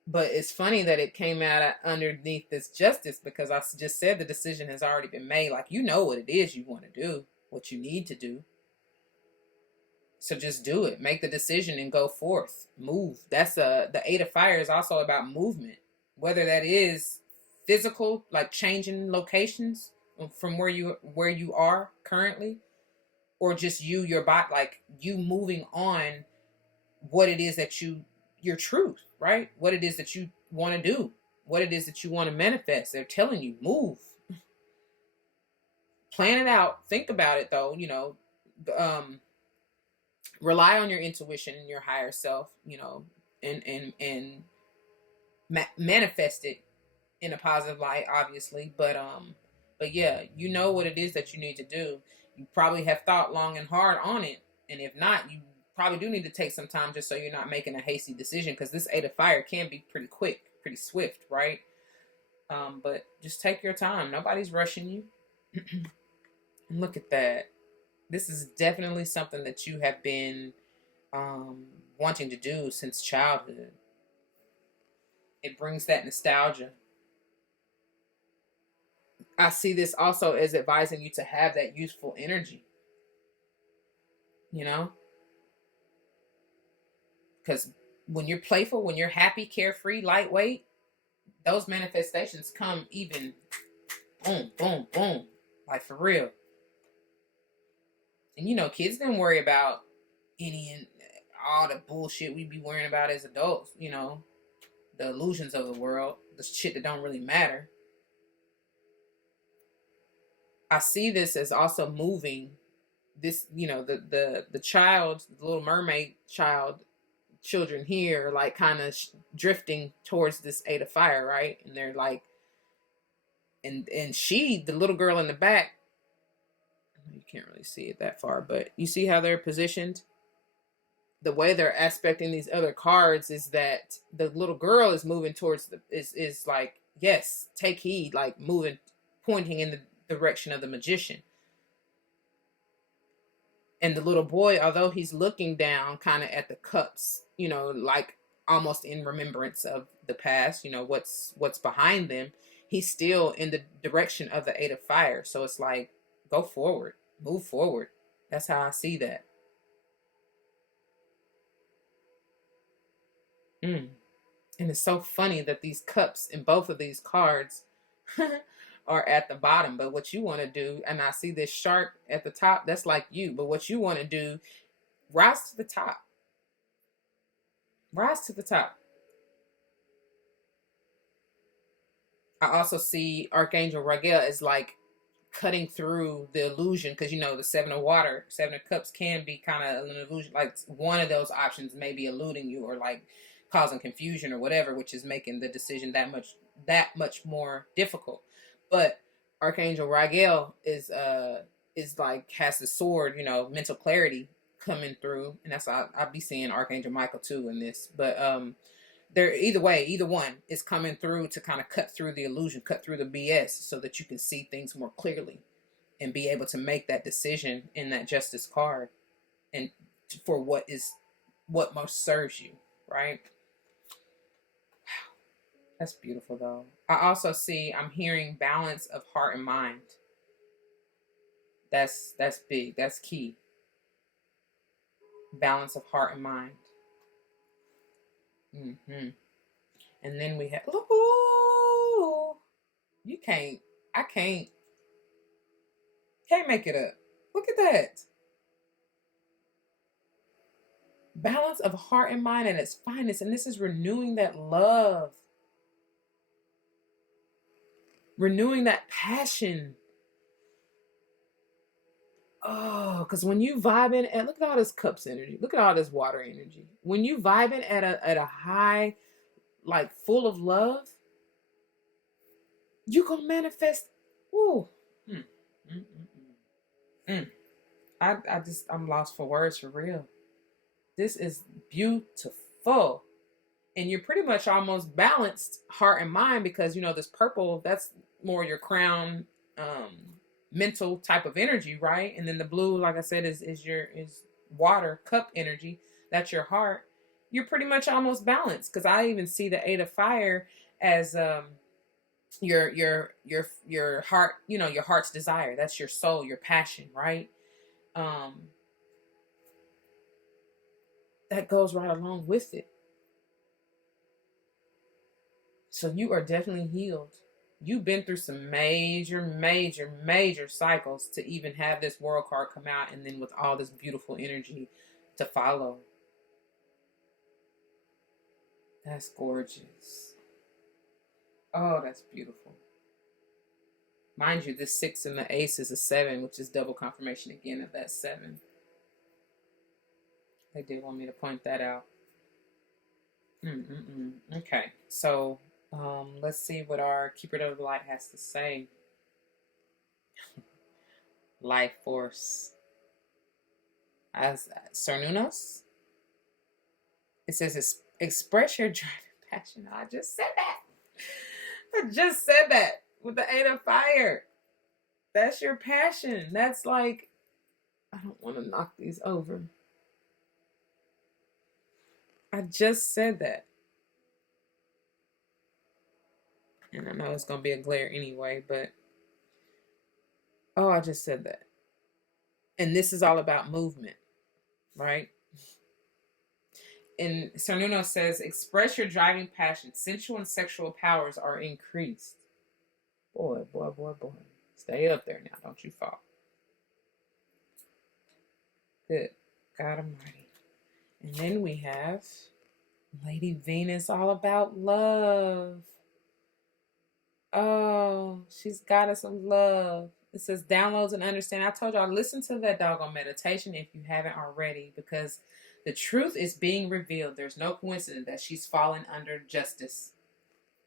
But it's funny that it came out underneath this justice, because I just said the decision has already been made. Like, you know what it is you want to do, what you need to do. So just do it. Make the decision and go forth. Move. That's the 8 of Fire is also about movement. Whether that is physical, like changing locations from where you are currently, or just your body, like you moving on what it is that your truth, right? What it is that you want to do, what it is that you want to manifest. They're telling you, move. Plan it out. Think about it though, rely on your intuition and your higher self, and manifest it in a positive light, obviously. But yeah, you know what it is that you need to do. You probably have thought long and hard on it, and if not, you probably do need to take some time just so you're not making a hasty decision, because this 8 of Fire can be pretty quick, pretty swift, right? But just take your time. Nobody's rushing you. And look at that. This is definitely something that you have been wanting to do since childhood. It brings that nostalgia. I see this also as advising you to have that youthful energy. Because when you're playful, when you're happy, carefree, lightweight, those manifestations come even boom, boom, boom. Like for real. And kids didn't worry about any and all the bullshit we be worrying about as adults, the illusions of the world, the shit that don't really matter. I see this as also moving this, the child, the Little Mermaid children here, like kind of drifting towards this 8 of Fire, right? And they're like, and she, the little girl in the back, you can't really see it that far, but you see how they're positioned? The way they're aspecting these other cards is that the little girl is moving towards is like, yes, take heed, like moving, pointing in the direction of the magician. And the little boy, although he's looking down kind of at the cups, like almost in remembrance of the past, what's behind them, he's still in the direction of the 8 of Fire. So it's like, go forward, move forward. That's how I see that. And it's so funny that these cups in both of these cards are at the bottom. But what you want to do, and I see this shark at the top, that's like you. But what you want to do, rise to the top. Rise to the top. I also see Archangel Raguel as like cutting through the illusion, because the 7 of Cups can be kind of an illusion. Like one of those options may be eluding you, or like causing confusion or whatever, which is making the decision that much more difficult. But Archangel Raguel is like has the sword, mental clarity coming through, and that's why I'll be seeing Archangel Michael too in this. But there, either way, either one is coming through to kind of cut through the illusion, cut through the BS, so that you can see things more clearly and be able to make that decision in that justice card, and for what most serves you, right? That's beautiful though. I'm hearing balance of heart and mind. That's big. That's key. Balance of heart and mind. And then we have, ooh, I can't make it up. Look at that. Balance of heart and mind at its finest. And this is renewing that love. Renewing that passion. Oh, because when you vibing, and look at all this cups energy. Look at all this water energy. When you vibing at a high, like full of love, you gonna manifest. Ooh. I'm lost for words for real. This is beautiful. And you're pretty much almost balanced heart and mind, because this purple, that's more your crown, mental type of energy, right? And then the blue, like I said, is water cup energy. That's your heart. You're pretty much almost balanced, because I even see the 8 of fire as your heart, your heart's desire. That's your soul, your passion, right? That goes right along with it. So you are definitely healed. You've been through some major, major, major cycles to even have this world card come out, and then with all this beautiful energy to follow. That's gorgeous. Oh, that's beautiful. Mind you, this 6 and the ace is a 7, which is double confirmation again of that 7. They did want me to point that out. Okay, so let's see what our Keeper of the Light has to say. Life force. As Cernunos, it says, express your driving passion. I just said that with the 8 of fire. That's your passion. That's like, I don't want to knock these over. I just said that. And I know it's going to be a glare anyway, but I just said that. And this is all about movement, right? And Cernuno says, express your driving passion. Sensual and sexual powers are increased. Boy. Stay up there now. Don't you fall. Good God Almighty. And then we have Lady Venus, all about love. Oh, she's got us some love. It says downloads and understanding. I told y'all, listen to that doggone meditation if you haven't already, because the truth is being revealed. There's no coincidence that she's fallen under justice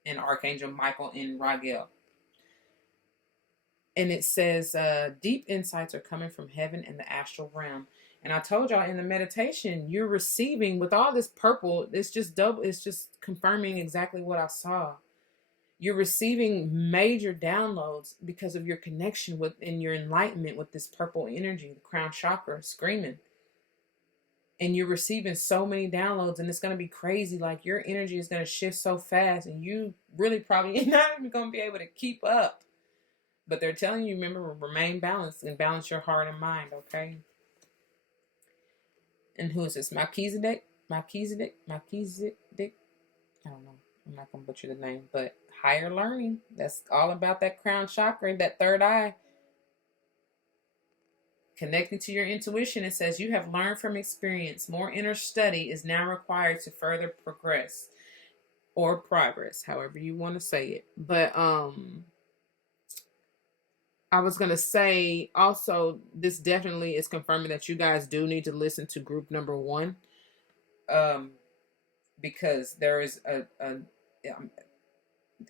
in Archangel Michael in Raguel. And it says deep insights are coming from heaven and the astral realm. And I told y'all in the meditation, you're receiving with all this purple. It's just confirming exactly what I saw. You're receiving major downloads because of your connection with and your enlightenment with this purple energy, the crown chakra, screaming. And you're receiving so many downloads, and it's going to be crazy. Like, your energy is going to shift so fast, and you really probably not even going to be able to keep up. But they're telling you, remember, remain balanced and balance your heart and mind, okay? And who is this? Melchizedek? I don't know. I'm not going to butcher the name, but higher learning. That's all about that crown chakra, that third eye. Connecting to your intuition, it says you have learned from experience. More inner study is now required to further progress or progress, however you want to say it. But I was going to say also, this definitely is confirming that you guys do need to listen to group number 1. because there is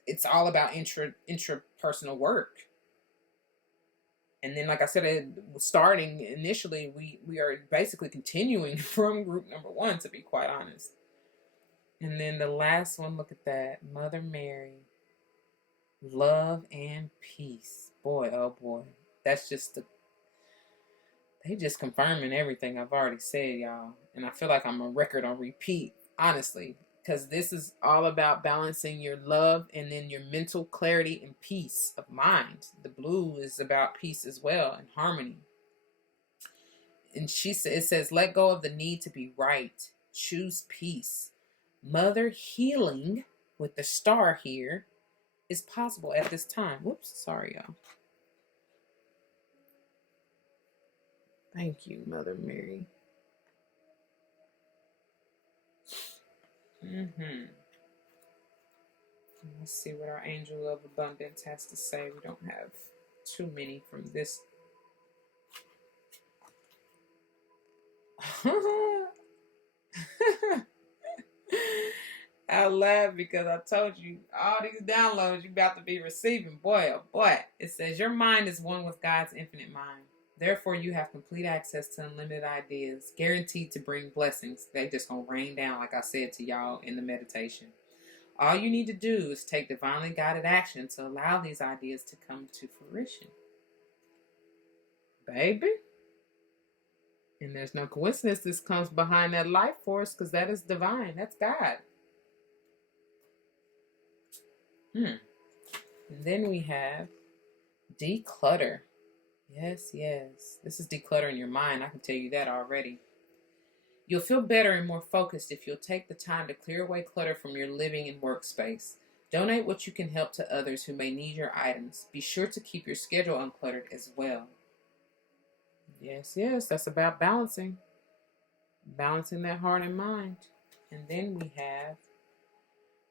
it's all about intrapersonal work. And then, like I said, starting initially, we are basically continuing from group number 1, to be quite honest. And then the last one, look at that, Mother Mary, love and peace. Boy, oh boy, that's just they just confirming everything I've already said, y'all. And I feel like I'm a record on repeat, honestly, because this is all about balancing your love and then your mental clarity and peace of mind. The blue is about peace as well and harmony. And it says, let go of the need to be right. Choose peace. Mother healing with the star here is possible at this time. Whoops, sorry, y'all. Thank you, Mother Mary. Let's see what our angel of abundance has to say. We don't have too many from this. I laugh because I told you all these downloads you're about to be receiving. Boy, oh boy. It says your mind is one with God's infinite mind. Therefore, you have complete access to unlimited ideas, guaranteed to bring blessings. They just gonna rain down, like I said to y'all in the meditation. All you need to do is take divinely guided action to allow these ideas to come to fruition. Baby. And there's no coincidence this comes behind that life force, because that is divine. That's God. And then we have declutter. Yes. This is decluttering your mind. I can tell you that already. You'll feel better and more focused if you'll take the time to clear away clutter from your living and workspace. Donate what you can help to others who may need your items. Be sure to keep your schedule uncluttered as well. Yes, that's about balancing that heart and mind. And then we have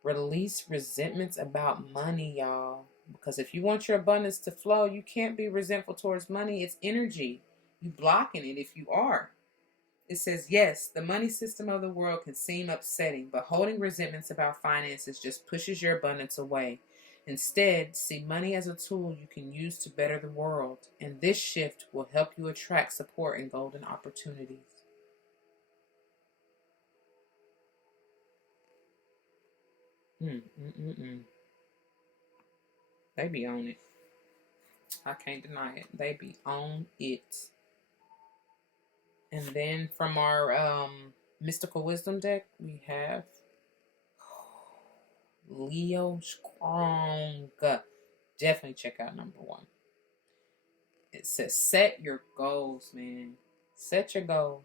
release resentments about money, y'all. Because if you want your abundance to flow, you can't be resentful towards money. It's energy. You blocking it if you are. It says, yes, the money system of the world can seem upsetting, but holding resentments about finances just pushes your abundance away. Instead, see money as a tool you can use to better the world, and this shift will help you attract support and golden opportunities. They be on it. I can't deny it. They be on it. And then from our mystical wisdom deck, we have Leo Strong. Definitely check out number 1. It says, set your goals, man. Set your goals.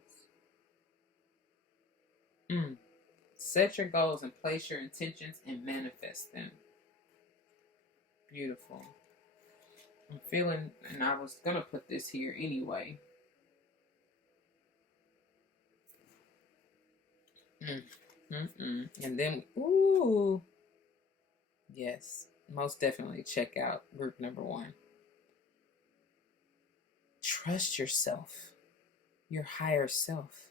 Set your goals and place your intentions and manifest them. Beautiful. I'm feeling, and I was going to put this here anyway. And then, ooh. Yes, most definitely check out group number 1. Trust yourself, your higher self.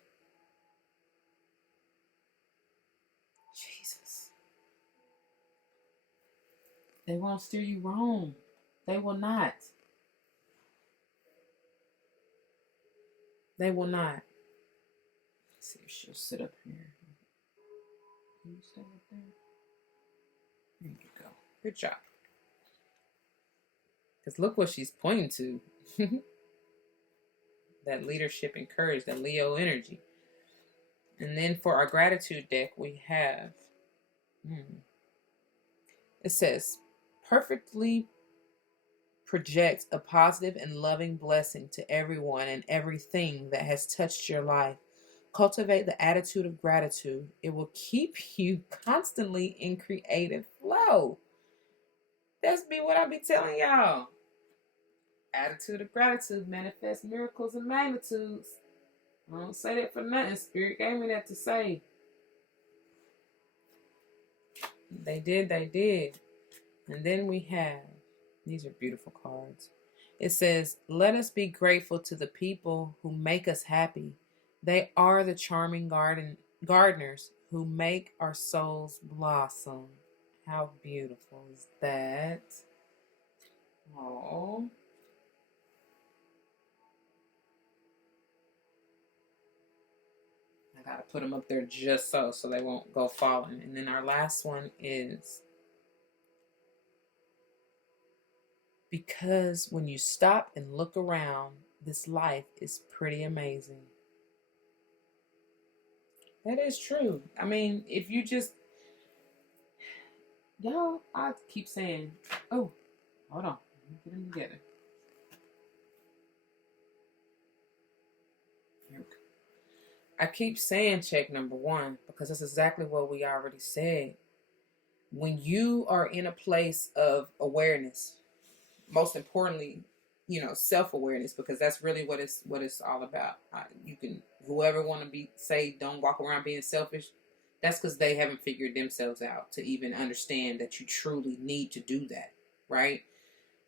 Jesus. They won't steer you wrong. They will not. They will not. Let's see if she'll sit up here. Can you stay up there? There you go. Good job. Because look what she's pointing to. That leadership and courage, that Leo energy. And then for our gratitude deck, we have, it says, perfectly project a positive and loving blessing to everyone and everything that has touched your life. Cultivate the attitude of gratitude. It will keep you constantly in creative flow. That's be what I be telling y'all. Attitude of gratitude manifests miracles and magnitudes. I don't say that for nothing. Spirit gave me that to say. They did. And then we have, these are beautiful cards. It says, let us be grateful to the people who make us happy. They are the charming gardeners who make our souls blossom. How beautiful is that? Oh. I gotta put them up there just so they won't go falling. And then our last one is because when you stop and look around, this life is pretty amazing. That is true. I mean, if you just, y'all, I keep saying, oh, hold on, let me get them together. I keep saying check number one because that's exactly what we already said. When you are in a place of awareness, most importantly, self-awareness, because that's really what it's all about. You can, whoever want to say don't walk around being selfish, that's because they haven't figured themselves out to even understand that you truly need to do that, right?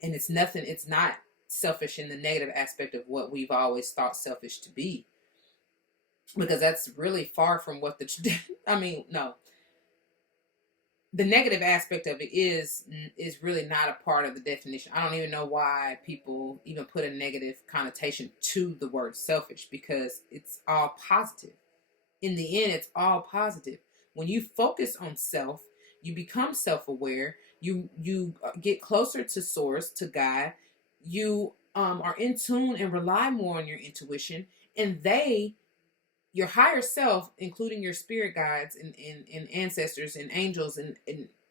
And it's not selfish in the negative aspect of what we've always thought selfish to be, because that's really far from what no. The negative aspect of it is really not a part of the definition. I don't even know why people even put a negative connotation to the word selfish, because it's all positive. In the end, it's all positive. When you focus on self, you become self-aware. You get closer to source, to God. You are in tune and rely more on your intuition, and your higher self, including your spirit guides and ancestors and angels and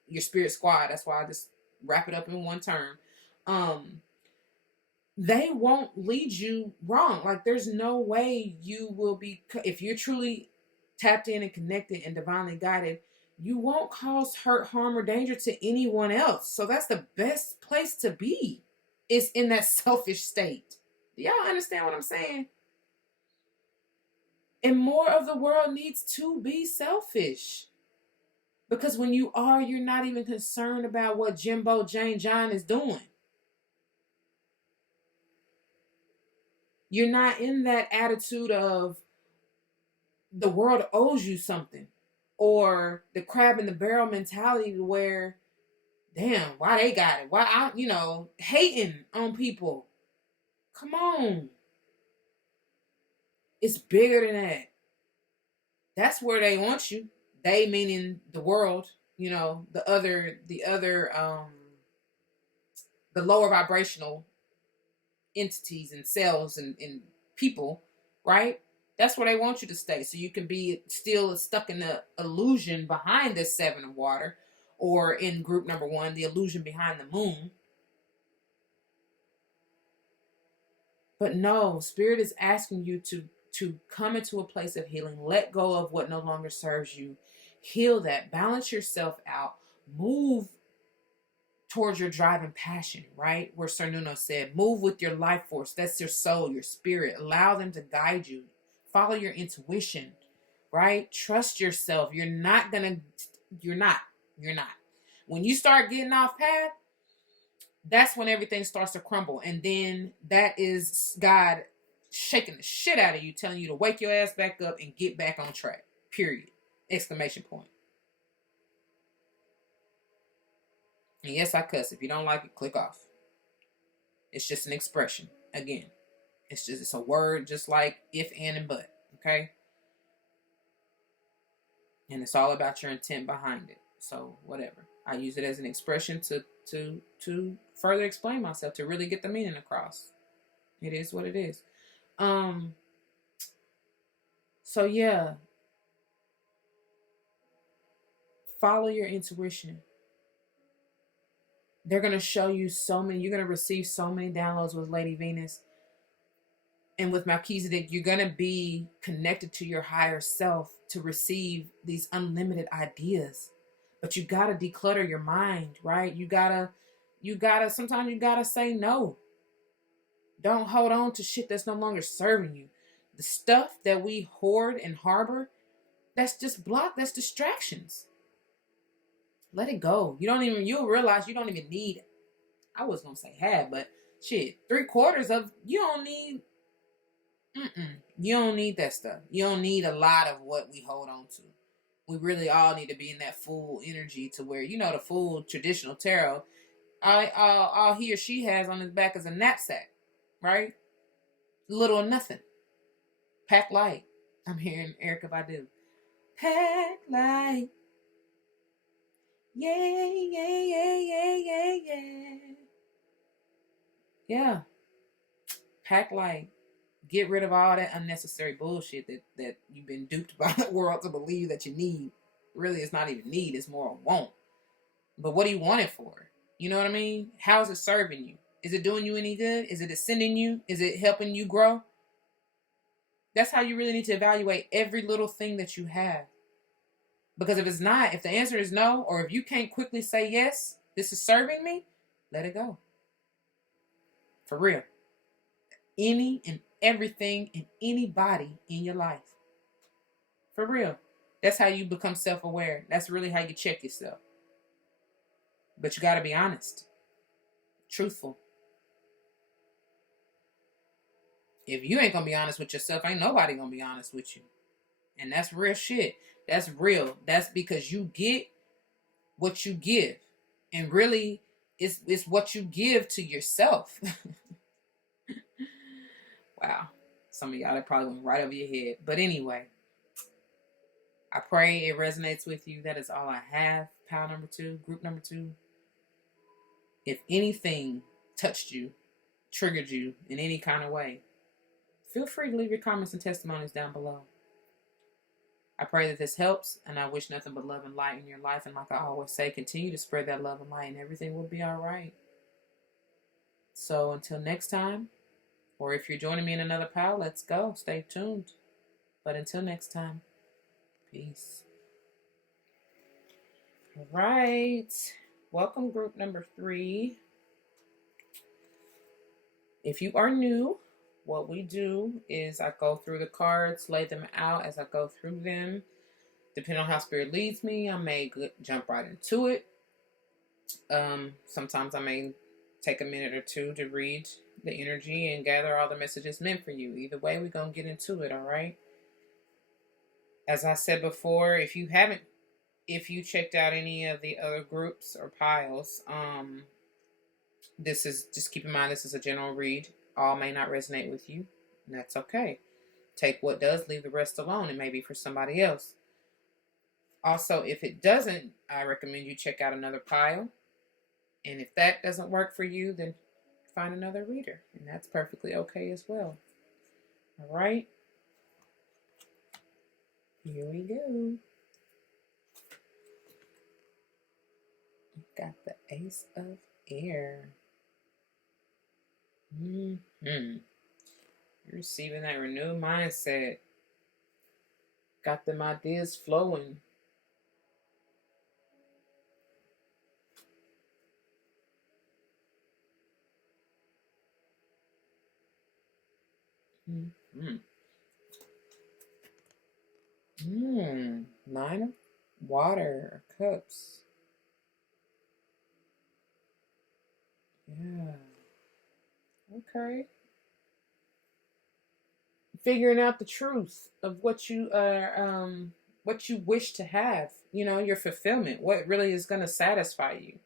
your spirit squad. That's why I just wrap it up in one term. They won't lead you wrong. Like, there's no way you will be, if you're truly tapped in and connected and divinely guided, you won't cause hurt, harm, or danger to anyone else. So that's the best place to be, is in that selfish state. Do y'all understand what I'm saying? And more of the world needs to be selfish. Because when you are, you're not even concerned about what Jimbo Jane John is doing. You're not in that attitude of the world owes you something, or the crab in the barrel mentality where, damn, why they got it? Why hating on people. Come on. It's bigger than that. That's where they want you. They meaning the world, the lower vibrational entities and cells and people, right? That's where they want you to stay. So you can be still stuck in the illusion behind this 7 of water, or in group number 1, the illusion behind the moon. But no, Spirit is asking you to come into a place of healing. Let go of what no longer serves you. Heal that. Balance yourself out. Move towards your driving passion, right? Where Sir Nuno said, move with your life force. That's your soul, your spirit. Allow them to guide you. Follow your intuition, right? Trust yourself. You're not. When you start getting off path, that's when everything starts to crumble. And then that is God shaking the shit out of you, telling you to wake your ass back up and get back on track. Period. Exclamation point. And yes, I cuss. If you don't like it, click off. It's just an expression. Again, it's a word, just like if, and but. Okay? And it's all about your intent behind it. So whatever. I use it as an expression to further explain myself, to really get the meaning across. It is what it is. So yeah. Follow your intuition. They're going to show you you're going to receive so many downloads with Lady Venus. And with Melchizedek, you're going to be connected to your higher self to receive these unlimited ideas. But you got to declutter your mind, right? Sometimes you got to say no. Don't hold on to shit that's no longer serving you. The stuff that we hoard and harbor, that's just that's distractions. Let it go. You'll realize you don't even need, I was going to say have, but shit, 3/4 of, you don't need that stuff. You don't need a lot of what we hold on to. We really all need to be in that full energy to where, the full traditional tarot, all he or she has on his back is a knapsack, right? Little or nothing. Pack light. I'm hearing Erykah Badu. Pack light. Yeah, yeah, yeah, yeah, yeah, yeah. Yeah. Pack light. Get rid of all that unnecessary bullshit that you've been duped by the world to believe that you need. Really, it's not even need, it's more a want. But what do you want it for? You know what I mean? How is it serving you? Is it doing you any good? Is it ascending you? Is it helping you grow? That's how you really need to evaluate every little thing that you have. Because if it's not, if the answer is no, or if you can't quickly say yes, this is serving me, let it go. For real. Any and everything and anybody in your life. For real. That's how you become self-aware. That's really how you check yourself. But you got to be honest. Truthful. If you ain't going to be honest with yourself, ain't nobody going to be honest with you. And that's real shit. That's real. That's because you get what you give. And really, it's what you give to yourself. Wow. Some of y'all, that probably went right over your head. But anyway, I pray it resonates with you. That is all I have. Pile number 2, group number 2. If anything touched you, triggered you in any kind of way, feel free to leave your comments and testimonies down below. I pray that this helps, and I wish nothing but love and light in your life. And like I always say, continue to spread that love and light, and everything will be all right. So until next time, or if you're joining me in another pile, let's go. Stay tuned. But until next time, peace. All right. Welcome, group number 3. If you are new, what we do is I go through the cards, lay them out as I go through them. Depending on how spirit leads me, I may jump right into it. Sometimes I may take a minute or two to read the energy and gather all the messages meant for you. Either way, we're going to get into it, all right? As I said before, if you checked out any of the other groups or piles, just keep in mind, this is a general read. All may not resonate with you, and that's okay. Take what does, leave the rest alone. It may be for somebody else. Also, if it doesn't, I recommend you check out another pile. And if that doesn't work for you, then find another reader, and that's perfectly okay as well. All right. Here we go. Got the Ace of Air. You're receiving that renewed mindset. Got them ideas flowing. Nine of water or cups. Yeah. Okay. Figuring out the truth of what you what you wish to have, your fulfillment, what really is going to satisfy you.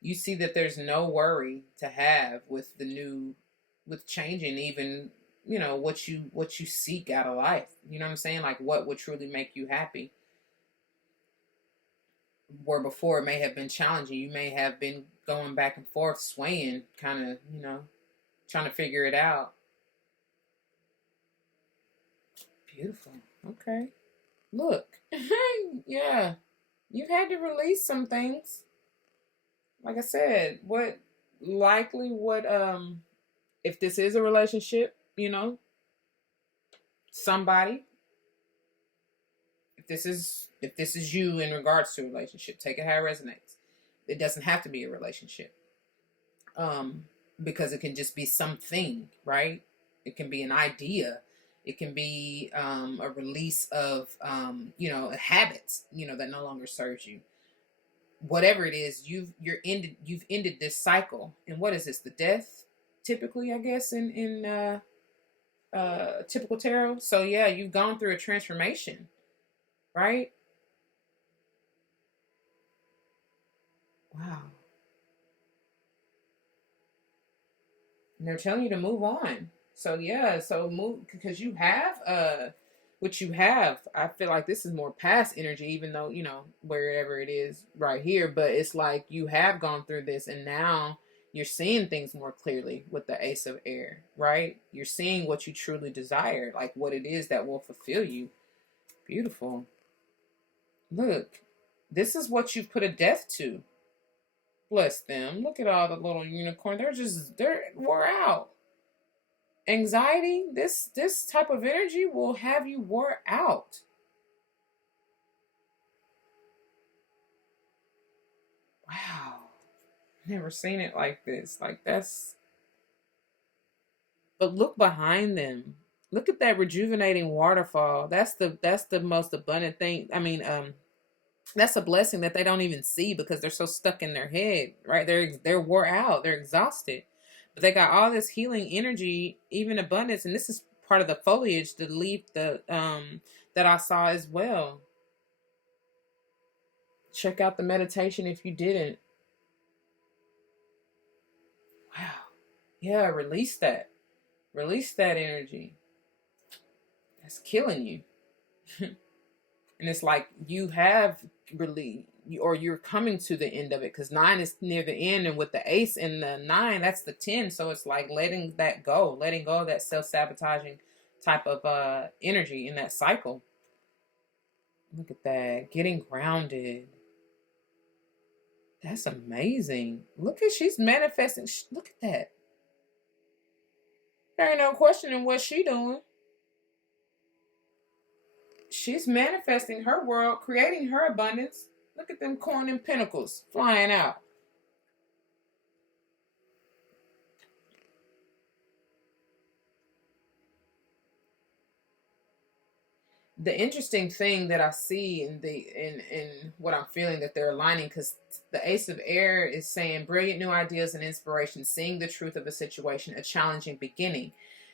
You see that there's no worry to have with changing even, what you seek out of life. You know what I'm saying? Like what would truly make you happy. Where before it may have been challenging. You may have been going back and forth, swaying, kind of, trying to figure it out. Beautiful. Okay. Look. Yeah. You've had to release some things. Like I said, if this is a relationship, somebody, if this is you in regards to a relationship, take it how it resonates. It doesn't have to be a relationship. Because it can just be something, right? It can be an idea. It can be a release of habits, that no longer serves you. Whatever it is, you've ended this cycle. And what is this? The death, typically, I guess, in typical tarot. So yeah, you've gone through a transformation, right? Wow. And they're telling you to move on. So yeah, so move, because you have what you have. I feel like this is more past energy, even though, wherever it is right here, but it's like you have gone through this and now you're seeing things more clearly with the Ace of Air, right? You're seeing what you truly desire, like what it is that will fulfill you. Beautiful. Look, this is what you've put a death to. Bless them. Look at all the little unicorn. They're wore out. Anxiety, this type of energy will have you wore out. Wow. Never seen it like this. Like that's But look behind them. Look at that rejuvenating waterfall. That's the most abundant thing. I mean, that's a blessing that they don't even see because they're so stuck in their head, right? They're wore out, they're exhausted, but they got all this healing energy, even abundance, and this is part of the foliage, the leaf, the that I saw as well. Check out the meditation if you didn't. Wow, yeah, release that energy. That's killing you. And it's like you have really, or you're coming to the end of it, because 9 is near the end, and with the ace and the 9, that's the 10. So it's like letting that go, letting go of that self-sabotaging type of energy in that cycle. Look at that, getting grounded. That's amazing. Look at, she's manifesting. Look at that. There ain't no questioning what she doing. She's manifesting her world, creating her abundance. Look at them corn and pinnacles flying out. The interesting thing that I see in what I'm feeling that they're aligning, because the Ace of Air is saying brilliant new ideas and inspiration, seeing the truth of a situation, a challenging beginning.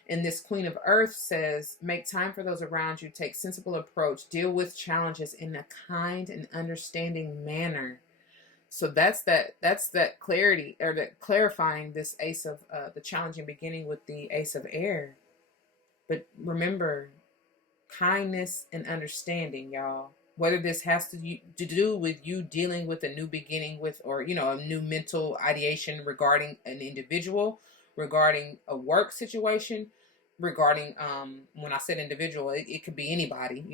And this Queen of Earth says, make time for those around you, take sensible approach, deal with challenges in a kind and understanding manner. So that's that clarity, or that clarifying this Ace of the challenging beginning with the Ace of Air. But remember, kindness and understanding, y'all. Whether this has to do with you dealing with a new beginning with, or a new mental ideation regarding an individual, regarding a work situation, regarding when I said individual, it could be anybody,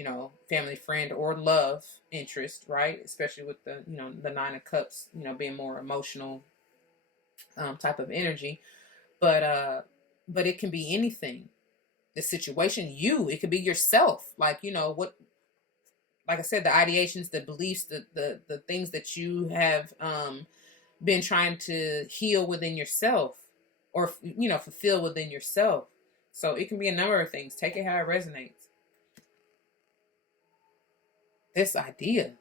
family, friend, or love interest, right? Especially with the 9 of Cups, being more emotional type of energy. But it can be anything. The situation, it could be yourself, like what, like I said, the ideations, the beliefs, the things that you have been trying to heal within yourself, or fulfill within yourself. So it can be a number of things. Take it how it resonates. This idea,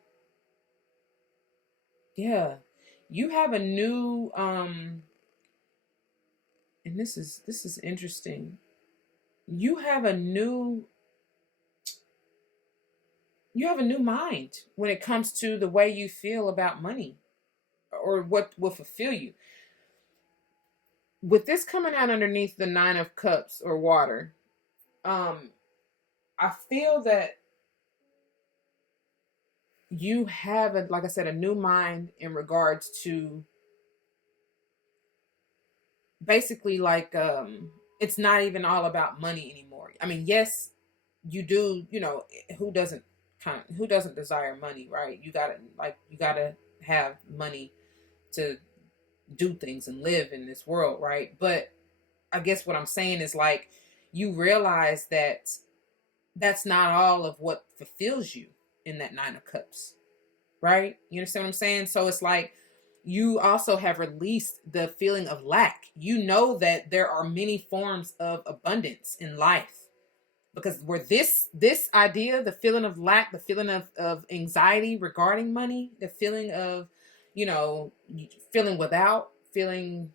yeah, you have a new and this is interesting. You have a new mind when it comes to the way you feel about money, or what will fulfill you. With this coming out underneath the 9 of Cups, or water, I feel that you have, like I said, a new mind in regards to basically, like, it's not even all about money anymore. I mean, yes, you do, who doesn't desire money, right? You gotta have money to do things and live in this world, right? But I guess what I'm saying is, like, you realize that that's not all of what fulfills you in that 9 of Cups, right? You understand what I'm saying? So it's like you also have released the feeling of lack. You know that there are many forms of abundance in life, because where this idea, the feeling of lack, the feeling of anxiety regarding money, the feeling of feeling without, feeling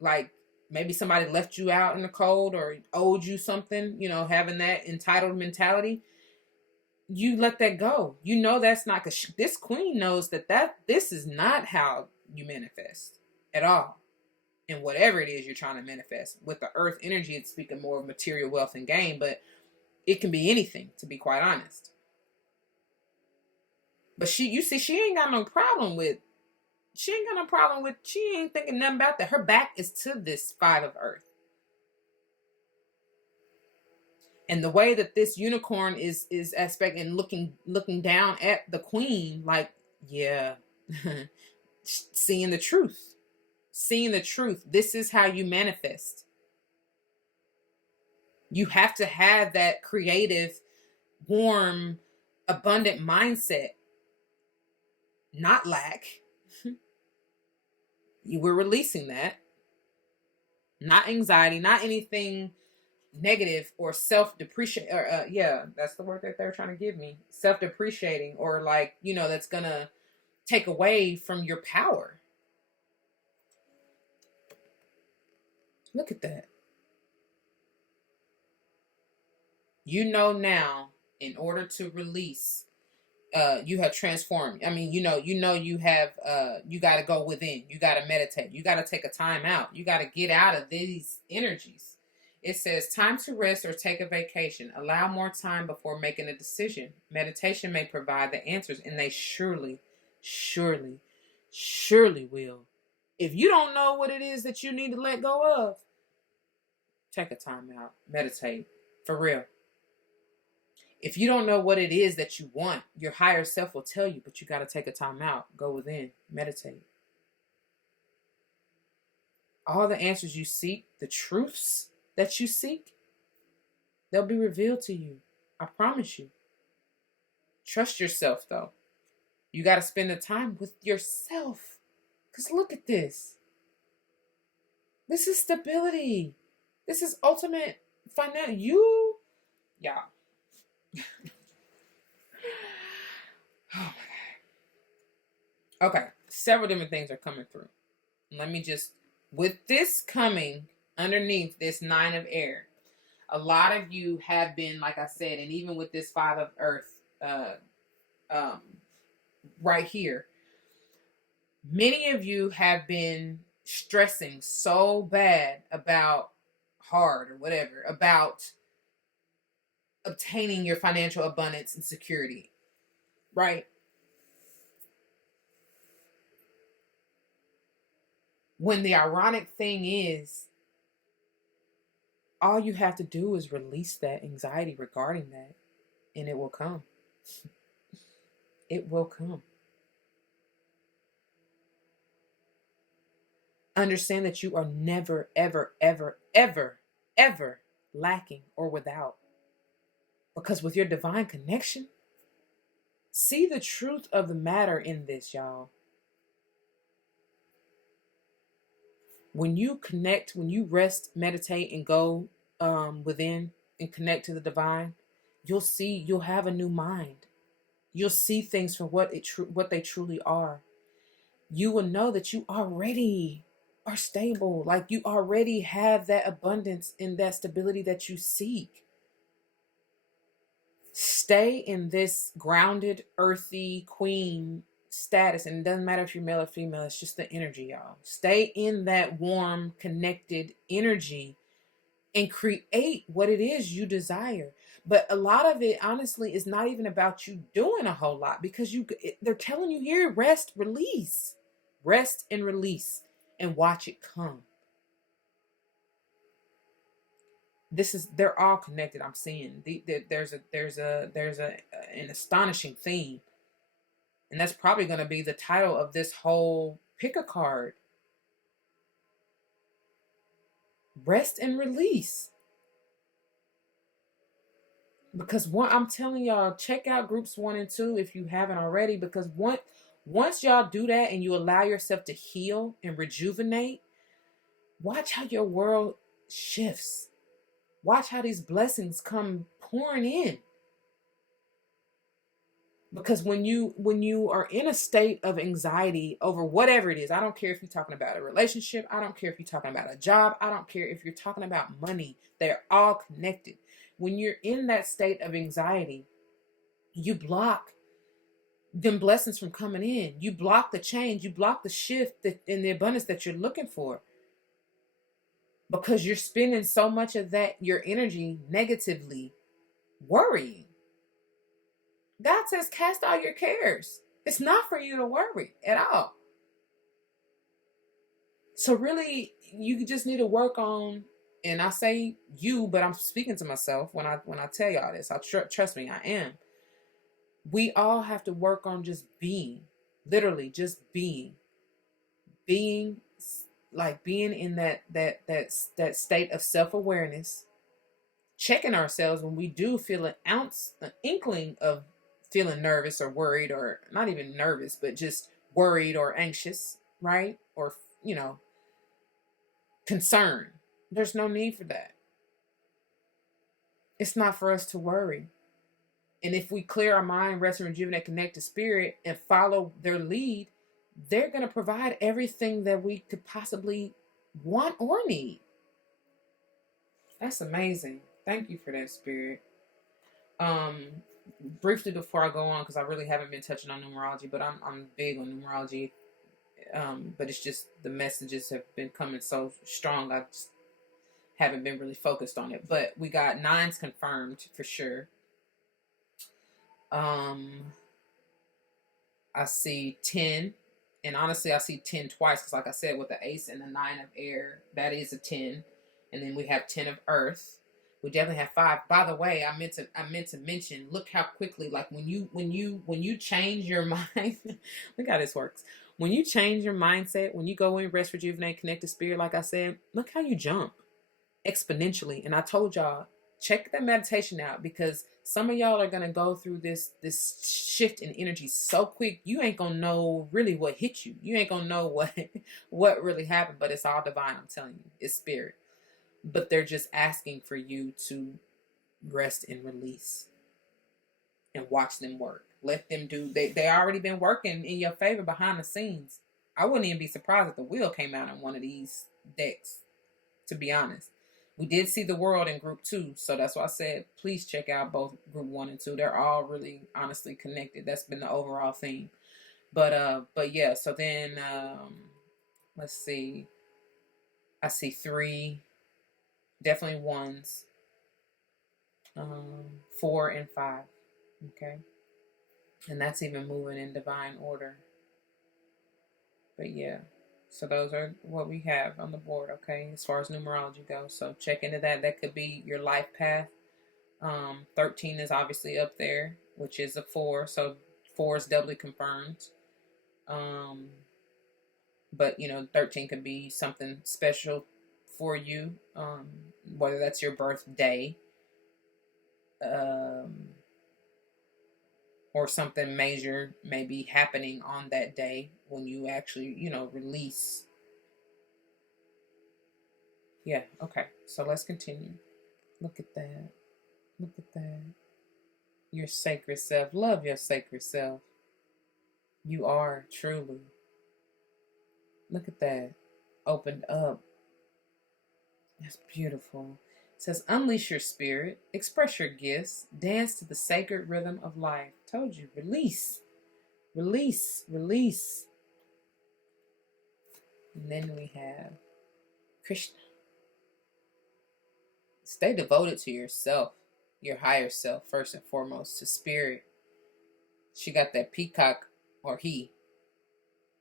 like maybe somebody left you out in the cold or owed you something, having that entitled mentality, you let that go. That's not, because this queen knows that this is not how you manifest at all. And whatever it is you're trying to manifest. With the earth energy, it's speaking more of material wealth and gain, but it can be anything, to be quite honest. But she ain't got no problem with, she ain't thinking nothing about that. Her back is to this 5 of earth. And the way that this unicorn is aspect and looking down at the queen, like, yeah, seeing the truth. This is how you manifest. You have to have that creative, warm, abundant mindset, not lack. You were releasing that, not anxiety, not anything negative or self-depreciating, or that's the word that they're trying to give me, self-depreciating, or like, that's gonna take away from your power. Look at that. Now, in order to release, you have transformed. I mean, you have, you got to go within. You got to meditate. You got to take a time out. You got to get out of these energies. It says, time to rest or take a vacation. Allow more time before making a decision. Meditation may provide the answers, and they surely, surely, surely will. If you don't know what it is that you need to let go of, take a time out. Meditate. For real. If you don't know what it is that you want, your higher self will tell you, but you got to take a time out. Go within. Meditate. All the answers you seek, the truths that you seek, they'll be revealed to you. I promise you. Trust yourself, though. You got to spend the time with yourself. Because look at this. This is stability. This is ultimate financial. Y'all. Oh my God. Okay. Several different things are coming through. Let me just, with this coming underneath this 9 of air, a lot of you have been, like I said, and even with this 5 of earth, right here, many of you have been stressing so bad about obtaining your financial abundance and security, right? When the ironic thing is, all you have to do is release that anxiety regarding that, and it will come. It will come. Understand that you are never, ever, ever, ever, ever lacking or without. Because with your divine connection, see the truth of the matter in this, y'all. When you connect, when you rest, meditate, and go within and connect to the divine, you'll have a new mind. You'll see things for what they truly are. You will know that you already are stable. Like, you already have that abundance and that stability that you seek. Stay in this grounded, earthy queen status, and it doesn't matter if you're male or female, it's just the energy, y'all. Stay in that warm, connected energy and create what it is you desire. But a lot of it, honestly, is not even about you doing a whole lot, because they're telling you here, rest and release, and watch it come. They're all connected. I'm seeing there's an astonishing theme, and that's probably going to be the title of this whole pick a card. Rest and release. Because I'm telling y'all, check out groups 1 and 2 if you haven't already, because once y'all do that and you allow yourself to heal and rejuvenate, watch how your world shifts. Watch how these blessings come pouring in. Because when you are in a state of anxiety over whatever it is, I don't care if you're talking about a relationship, I don't care if you're talking about a job, I don't care if you're talking about money, they're all connected. When you're in that state of anxiety, you block them blessings from coming in. You block the change, you block the shift that in the abundance that you're looking for, because you're spending so much of that your energy negatively worrying. God says, cast all your cares. It's not for you to worry at all. So really, you just need to work on, and I say you, but I'm speaking to myself when I tell y'all this. Trust me, I am. We all have to work on just being, literally just being like being in that state of self-awareness, checking ourselves when we do feel an inkling of feeling nervous or worried, or not even nervous, but just worried or anxious, right? Or, concerned. There's no need for that. It's not for us to worry. And if we clear our mind, rest and rejuvenate, connect to spirit, and follow their lead, they're going to provide everything that we could possibly want or need. That's amazing. Thank you for that, spirit. Briefly before I go on, because I really haven't been touching on numerology, but I'm big on numerology. But it's just the messages have been coming so strong, I just haven't been really focused on it. But we got 9s confirmed for sure. I see 10, and honestly I see 10 twice, because like I said, with the ace and the 9 of air, that is a 10. And then we have 10 of earth. We definitely have 5. By the way, I meant to mention, look how quickly, like when you change your mind, look how this works. When you change your mindset, when you go in, rest, rejuvenate, connect to spirit, like I said, look how you jump exponentially. And I told y'all, check that meditation out, because some of y'all are gonna go through this shift in energy so quick, you ain't gonna know really what hit you. You ain't gonna know what really happened, but it's all divine. I'm telling you, it's spirit. But they're just asking for you to rest and release and watch them work. Let them do. They already been working in your favor behind the scenes. I wouldn't even be surprised if the wheel came out in one of these decks, to be honest. We did see the world in group 2, so that's why I said please check out both group 1 and 2. They're all really honestly connected. That's been the overall theme. But yeah, so then let's see. I see 3, definitely 1s, 4 and 5. Okay. And that's even moving in divine order. But yeah. So those are what we have on the board, okay, as far as numerology goes. So check into that. That could be your life path. 13 is obviously up there, which is a 4. So 4 is doubly confirmed. But, 13 could be something special for you, whether that's your birthday, or something major may be happening on that day when you actually, release. Yeah, okay. So let's continue. Look at that. Look at that. Your sacred self. Love your sacred self. You are truly. Look at that. Opened up. That's beautiful. It says, unleash your spirit, express your gifts, dance to the sacred rhythm of life. Told you, release, release, release. And then we have Krishna. Stay devoted to yourself, your higher self, first and foremost, to spirit. She got that peacock, or he,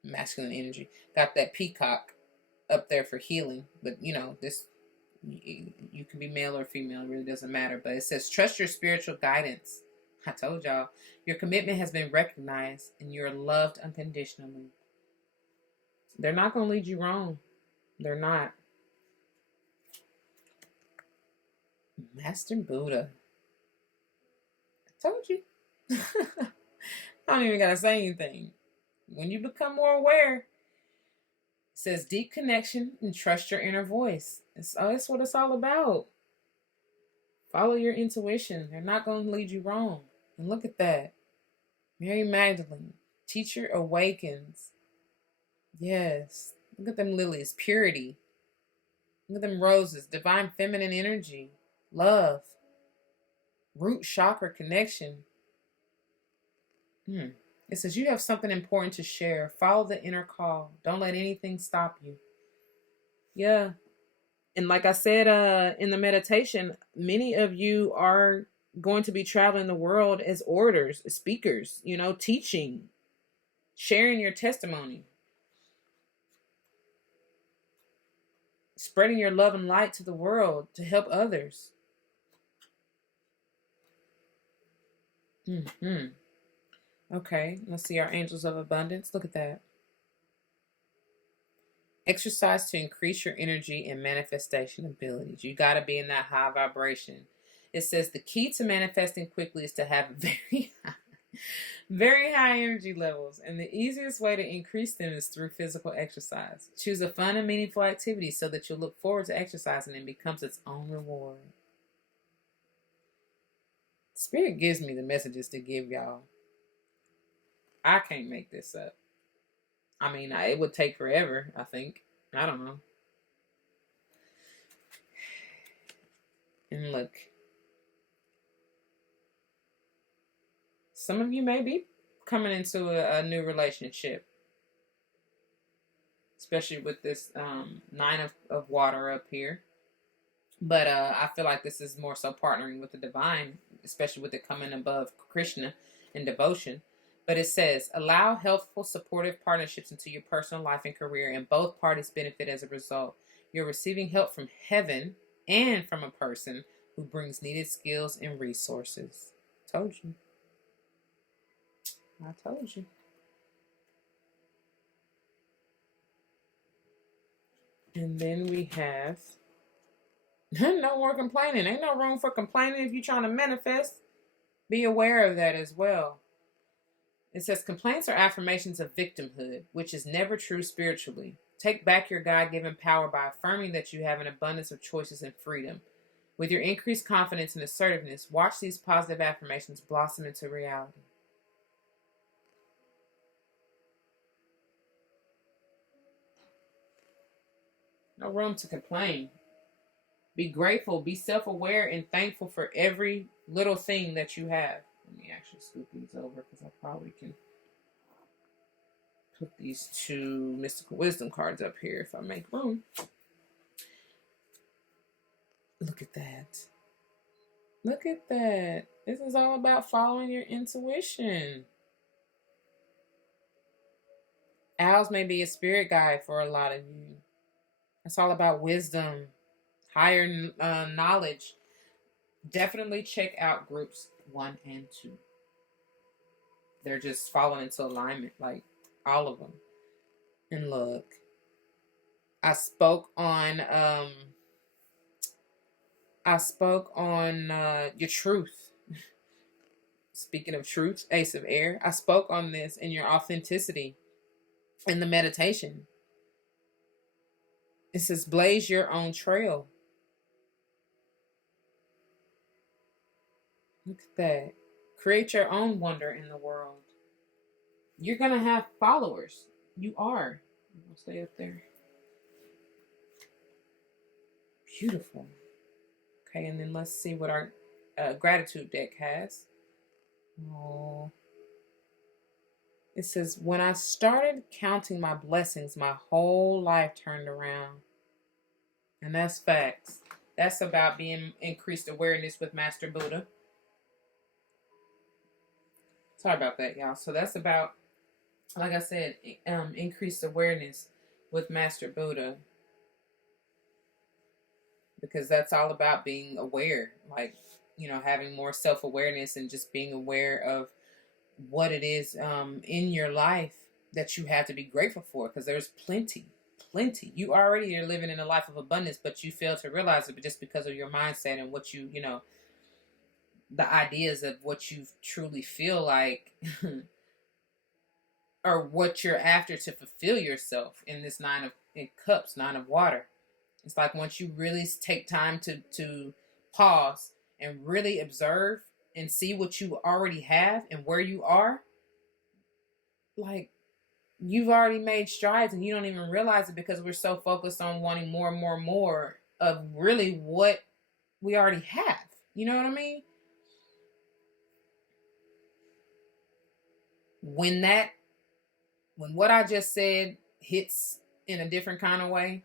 masculine energy, got that peacock up there for healing. But, this, you can be male or female, it really doesn't matter. But it says, trust your spiritual guidance. I told y'all, your commitment has been recognized and you're loved unconditionally. They're not going to lead you wrong. They're not. Master Buddha. I told you. I don't even got to say anything. When you become more aware, it says deep connection and trust your inner voice. That's what it's all about. Follow your intuition. They're not going to lead you wrong. And look at that. Mary Magdalene, teacher awakens. Yes. Look at them lilies, purity. Look at them roses, divine feminine energy, love, root chakra connection. It says you have something important to share. Follow the inner call. Don't let anything stop you. Yeah. And like I said in the meditation, many of you are going to be traveling the world as orators, speakers, teaching, sharing your testimony, spreading your love and light to the world to help others. Okay, let's see our angels of abundance. Look at that. Exercise to increase your energy and manifestation abilities. You got to be in that high vibration. It says the key to manifesting quickly is to have very high energy levels, and the easiest way to increase them is through physical exercise. Choose a fun and meaningful activity so that you'll look forward to exercising and becomes its own reward. Spirit gives me the messages to give y'all. I can't make this up. I mean, it would take forever, I think. I don't know. And look, some of you may be coming into a new relationship, especially with this 9 of water up here. But I feel like this is more so partnering with the divine, especially with it coming above Krishna and devotion. But it says, allow helpful, supportive partnerships into your personal life and career, and both parties benefit as a result. You're receiving help from heaven and from a person who brings needed skills and resources. Told you. I told you. And then we have no more complaining. Ain't no room for complaining if you're trying to manifest. Be aware of that as well. It says complaints are affirmations of victimhood, which is never true spiritually. Take back your God-given power by affirming that you have an abundance of choices and freedom. With your increased confidence and assertiveness, watch these positive affirmations blossom into reality. No room to complain. Be grateful, be self-aware, and thankful for every little thing that you have. Let me actually scoop these over because I probably can put these 2 mystical wisdom cards up here if I make room. Look at that. Look at that. This is all about following your intuition. Owls may be a spirit guide for a lot of you. It's all about wisdom, higher knowledge. Definitely check out groups 1 and 2. They're just falling into alignment, like all of them. And look, I spoke on your truth. Speaking of truth, Ace of Air, I spoke on this in your authenticity in the meditation. It says, blaze your own trail. Look at that. Create your own wonder in the world. You're going to have followers. You are. I'll stay up there. Beautiful. Okay, and then let's see what our gratitude deck has. Oh. It says, when I started counting my blessings, my whole life turned around. And that's facts. That's about being increased awareness with Master Buddha. Sorry about that, y'all. So that's about, like I said, increased awareness with Master Buddha. Because that's all about being aware. Like, having more self-awareness and just being aware of what it is in your life that you have to be grateful for. Because there's plenty. You already are living in a life of abundance, but you fail to realize it just because of your mindset and what you the ideas of what you truly feel like or what you're after to fulfill yourself in this 9 of cups, 9 of water. It's like once you really take time to pause and really observe and see what you already have and where you are, like, you've already made strides and you don't even realize it because we're so focused on wanting more and more and more of really what we already have. You know what I mean? When what I just said hits in a different kind of way,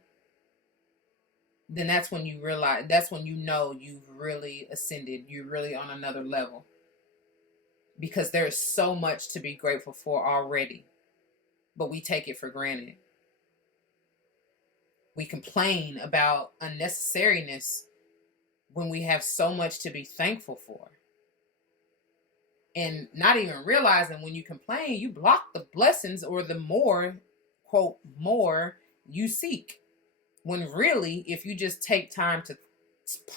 then that's when you realize, that's when you know you've really ascended. You're really on another level. Because there's so much to be grateful for already, but we take it for granted. We complain about unnecessariness when we have so much to be thankful for. And not even realizing when you complain, you block the blessings or the more, quote, more you seek. When really, if you just take time to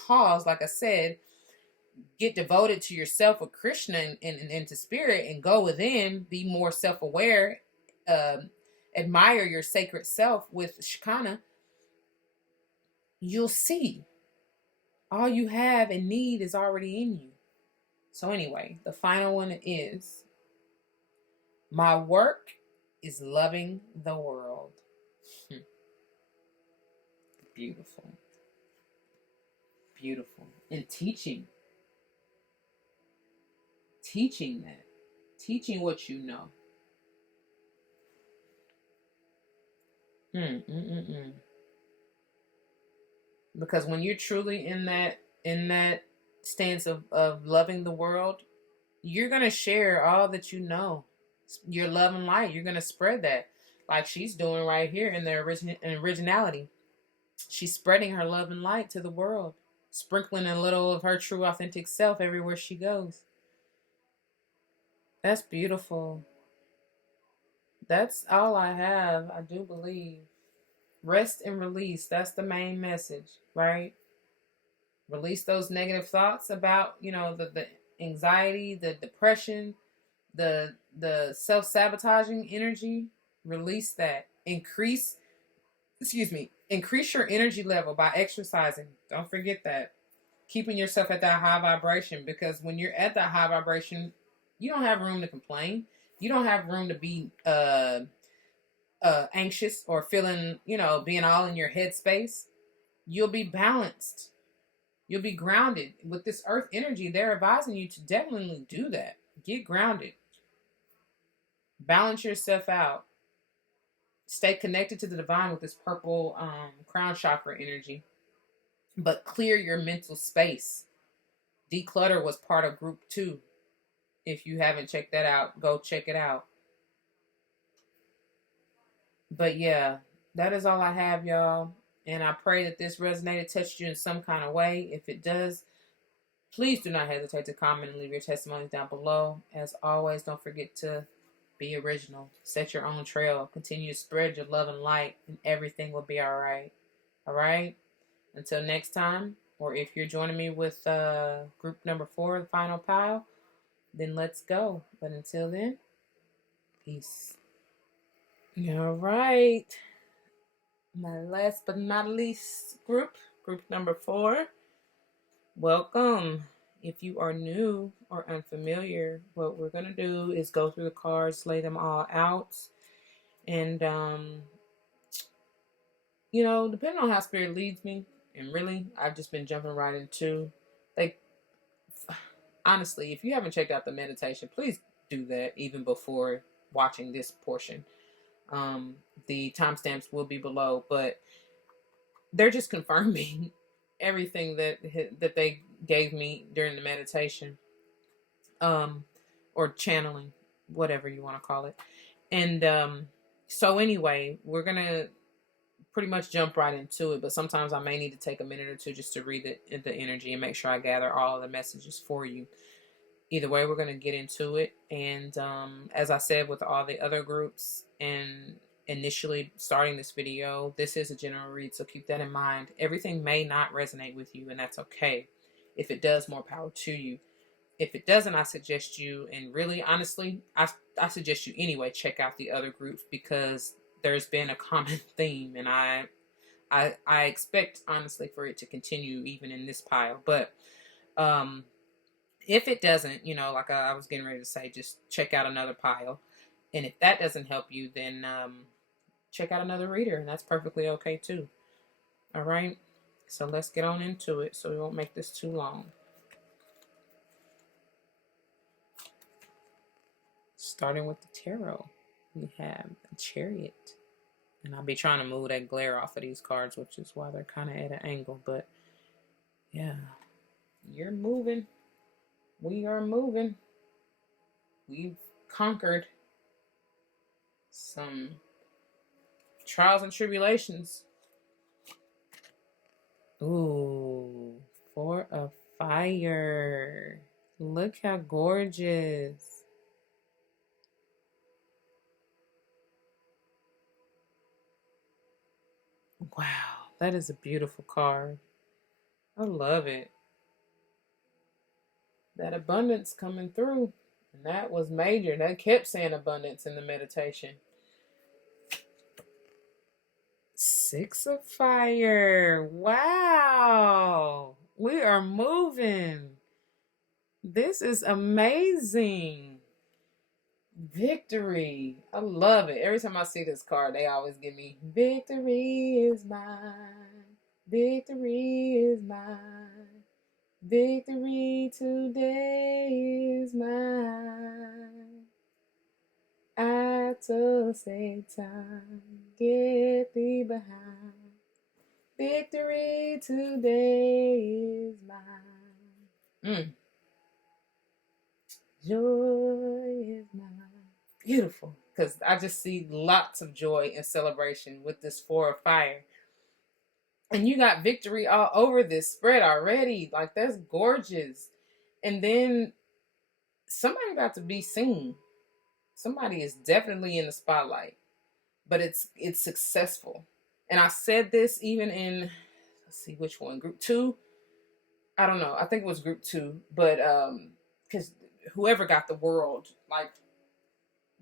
pause, like I said, get devoted to yourself with Krishna and to spirit and go within, be more self-aware, admire your sacred self with Shikana, you'll see all you have and need is already in you. So anyway, the final one is, my work is loving the world. Beautiful. Beautiful. And teaching that. Teaching what you know. Because when you're truly in that stance of loving the world, you're gonna share all that you know. Your love and light. You're gonna spread that, like she's doing right here in the originality. She's spreading her love and light to the world, sprinkling a little of her true, authentic self everywhere she goes. That's beautiful. That's all I have, I do believe. Rest and release. That's the main message, right? Release those negative thoughts about, the anxiety, the depression, the self-sabotaging energy. Release that. Increase your energy level by exercising. Don't forget that. Keeping yourself at that high vibration, because when you're at that high vibration, you don't have room to complain. You don't have room to be anxious or feeling, being all in your headspace. You'll be balanced. You'll be grounded. With this earth energy, they're advising you to definitely do that. Get grounded. Balance yourself out. Stay connected to the divine with this purple crown chakra energy. But clear your mental space. Declutter was part of group 2. If you haven't checked that out, go check it out. But yeah, that is all I have, y'all. And I pray that this resonated, touched you in some kind of way. If it does, please do not hesitate to comment and leave your testimonies down below. As always, don't forget to be original. Set your own trail. Continue to spread your love and light, and everything will be all right. All right? Until next time, or if you're joining me with group number 4, the final pile, then let's go. But until then, peace. All right. My last but not least group number 4. Welcome. If you are new or unfamiliar, what we're going to do is go through the cards, lay them all out. And, depending on how spirit leads me, and really, I've just been jumping right into, honestly, if you haven't checked out the meditation, please do that even before watching this portion. The timestamps will be below, but they're just confirming everything that they gave me during the meditation, or channeling, whatever you want to call it. And so anyway, we're gonna pretty much jump right into it, but sometimes I may need to take a minute or two just to read the energy and make sure I gather all of the messages for you. Either way, we're going to get into it. And as I said with all the other groups and initially starting this video, this is a general read, so keep that in mind. Everything may not resonate with you, and that's okay. If it does, more power to you. If it doesn't, I suggest you, and really, honestly, I suggest you anyway, check out the other groups, because there's been a common theme, and I expect, honestly, for it to continue even in this pile. But if it doesn't, like I was getting ready to say, just check out another pile. And if that doesn't help you, then check out another reader, and that's perfectly okay too. All right. So let's get on into it so we won't make this too long. Starting with the tarot, we have a Chariot. And I'll be trying to move that glare off of these cards, which is why they're kind of at an angle. But yeah, you're moving. We are moving. We've conquered some trials and tribulations. Ooh, Four of Fire. Look how gorgeous. Wow, that is a beautiful card. I love it. That abundance coming through. And that was major. That kept saying abundance in the meditation. Six of Fire. Wow. We are moving. This is amazing. Victory. I love it. Every time I see this card, they always give me, victory is mine. Victory is mine. Victory today is mine. I told Satan, get thee behind. Victory today is mine. Joy is mine. Beautiful. Because I just see lots of joy and celebration with this Four of Fire. And you got victory all over this spread already. Like, that's gorgeous. And then somebody about to be seen. Somebody is definitely in the spotlight. But it's successful. And I said this even in, let's see which one, group 2. I don't know. I think it was group 2. But because whoever got the world, like,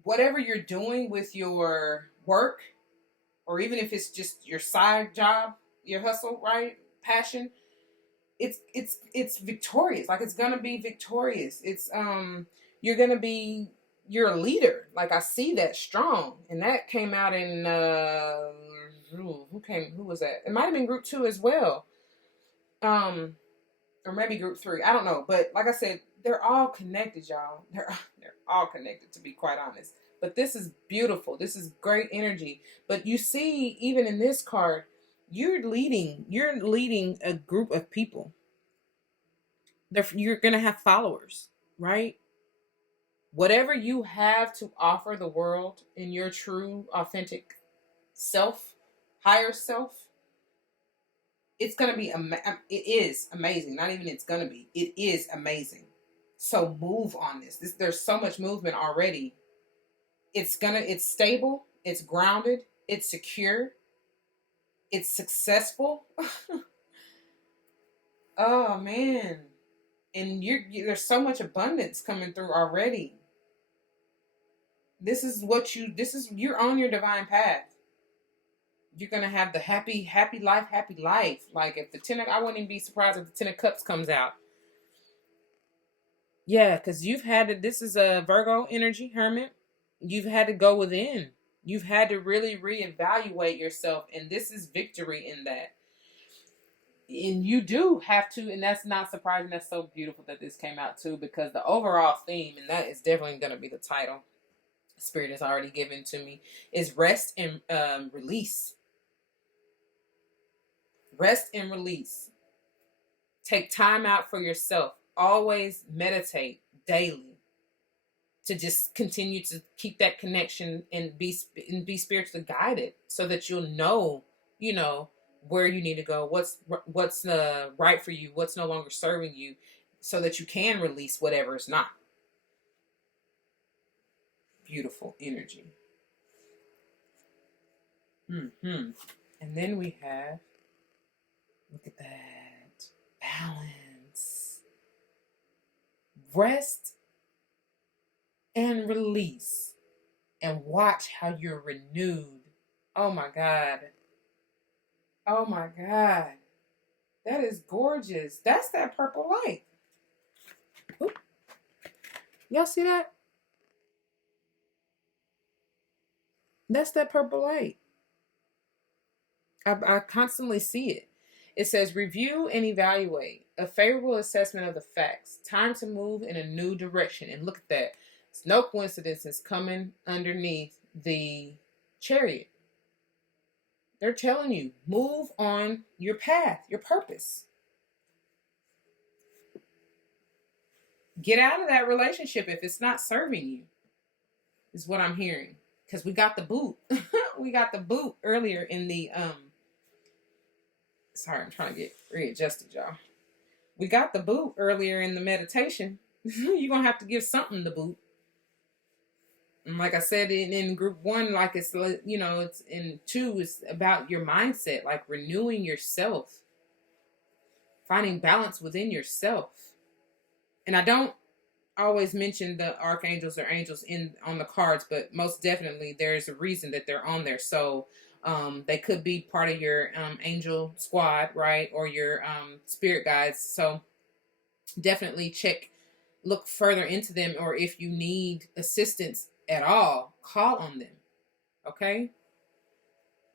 whatever you're doing with your work, or even if it's just your side job, your hustle, right? Passion, it's victorious. Like, it's gonna be victorious. It's you're a leader. Like, I see that strong. And that came out in who was that? It might have been group 2 as well. Or maybe group 3. I don't know. But like I said, they're all connected, y'all. They're all connected, to be quite honest. But this is beautiful. This is great energy. But you see, even in this card, you're leading a group of people. You're going to have followers, right? Whatever you have to offer the world in your true, authentic self, higher self, it's going to be, it is amazing. Not even it's going to be, it is amazing. So move on this. There's so much movement already. It's stable, it's grounded, it's secure, it's successful. Oh man. And there's so much abundance coming through already. You're on your divine path. You're going to have the happy life. Like, if I wouldn't even be surprised if the 10 of Cups comes out. Yeah, because this is a Virgo energy, Hermit. You've had to go within. You've had to really reevaluate yourself. And this is victory in that. And you do have to, and that's not surprising. That's so beautiful that this came out too, because the overall theme, and that is definitely going to be the title Spirit has already given to me, is rest and release. Rest and release. Take time out for yourself. Always meditate daily to just continue to keep that connection and be spiritually guided, so that you'll know, where you need to go, what's right for you, what's no longer serving you, so that you can release whatever is not. Beautiful energy. And then we have, look at that, balance. Rest and release, and watch how you're renewed. Oh my God. Oh my God. That is gorgeous. That's that purple light. Oop. Y'all see that? That's that purple light. I constantly see it. It says review and evaluate. A favorable assessment of the facts. Time to move in a new direction. And look at that. It's no coincidence it's coming underneath the chariot. They're telling you, move on your path, your purpose. Get out of that relationship if it's not serving you, is what I'm hearing. Because we got the boot. We got the boot earlier in the sorry, I'm trying to get readjusted, y'all. We got the boot earlier in the meditation. You're gonna have to give something the boot. And like I said in group 1, like it's, you know, it's in 2, it's about your mindset, like renewing yourself, finding balance within yourself. And I don't always mention the archangels or angels on the cards, but most definitely there's a reason that they're on there. So they could be part of your angel squad, right? Or your spirit guides. So definitely look further into them, or if you need assistance at all, call on them. Okay?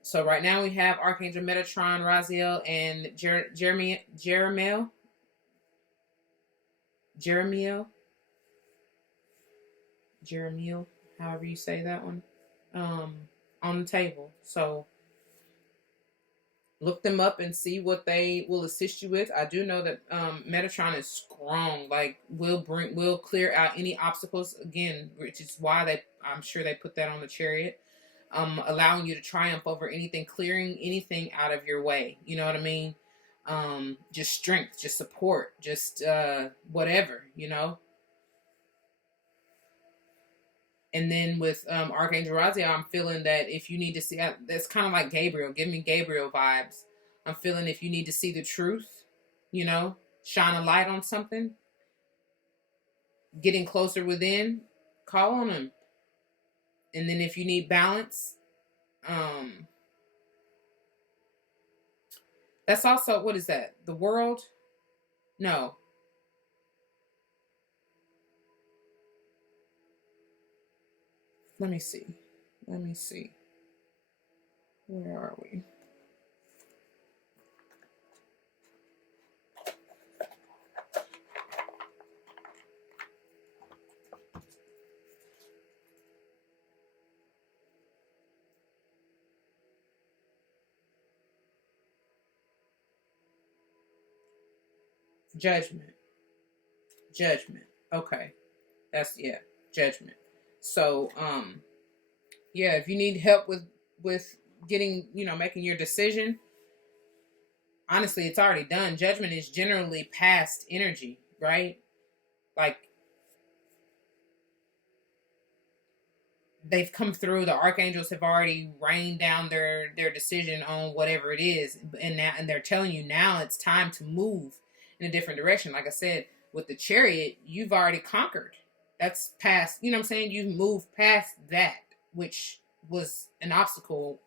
So right now we have Archangel Metatron, Raziel, and Jeremiel, however you say that one, on the table. So look them up and see what they will assist you with. I do know that Metatron is strong. Like will clear out any obstacles again, which is why I'm sure they put that on the chariot, allowing you to triumph over anything, clearing anything out of your way. You know what I mean? Just strength, just support, just whatever, you know. And then with Archangel Raziel, I'm feeling that if you need to see, that's kind of like Gabriel. Give me Gabriel vibes. I'm feeling if you need to see the truth, you know, shine a light on something, getting closer within, call on him. And then if you need balance, that's also, what is that? The world? No. Let me see. Where are we? Judgment. Okay. That's, yeah, judgment. So, yeah, if you need help with getting, you know, making your decision, honestly, it's already done. Judgment is generally past energy, right? Like, they've come through. The archangels have already rained down their decision on whatever it is, and they're telling you now it's time to move in a different direction. Like I said, with the chariot, you've already conquered. That's past. You know what I'm saying? You've moved past that, which was an obstacle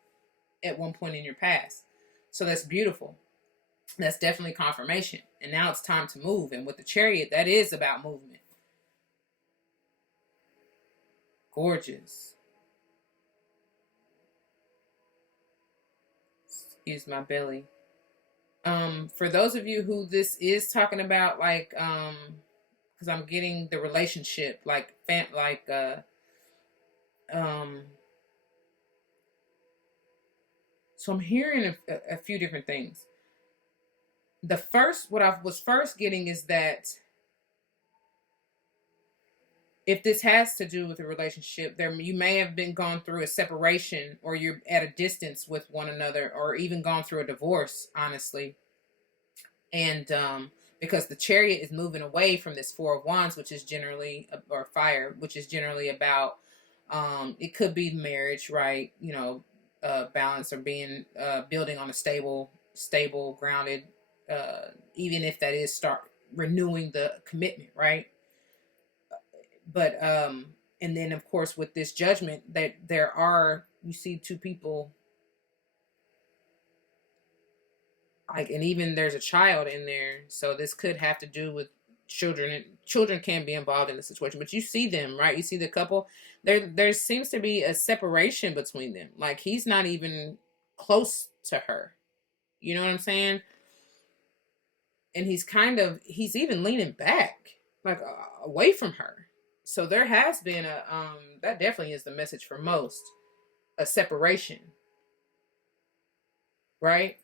at one point in your past. So that's beautiful. That's definitely confirmation. And now it's time to move. And with the chariot, that is about movement. Gorgeous. Excuse my belly. For those of you who this is talking about, like, because I'm getting the relationship, like, so I'm hearing a few different things. What I was first getting is that if this has to do with a relationship, you may have been gone through a separation, or you're at a distance with one another, or even gone through a divorce, honestly. And because the chariot is moving away from this 4 of Wands, which is generally, or fire, which is generally about, it could be marriage, right? You know, balance, or being building on a stable, grounded, even if that is start renewing the commitment, right? But and then of course with this judgment, that you see 2 people, like, and even there's a child in there, so this could have to do with children can be involved in the situation, but you see them, right? You see the couple. There seems to be a separation between them. Like he's not even close to her. You know what I'm saying? And he's even leaning back, like away from her. So there has been that definitely is the message for most, a separation, right?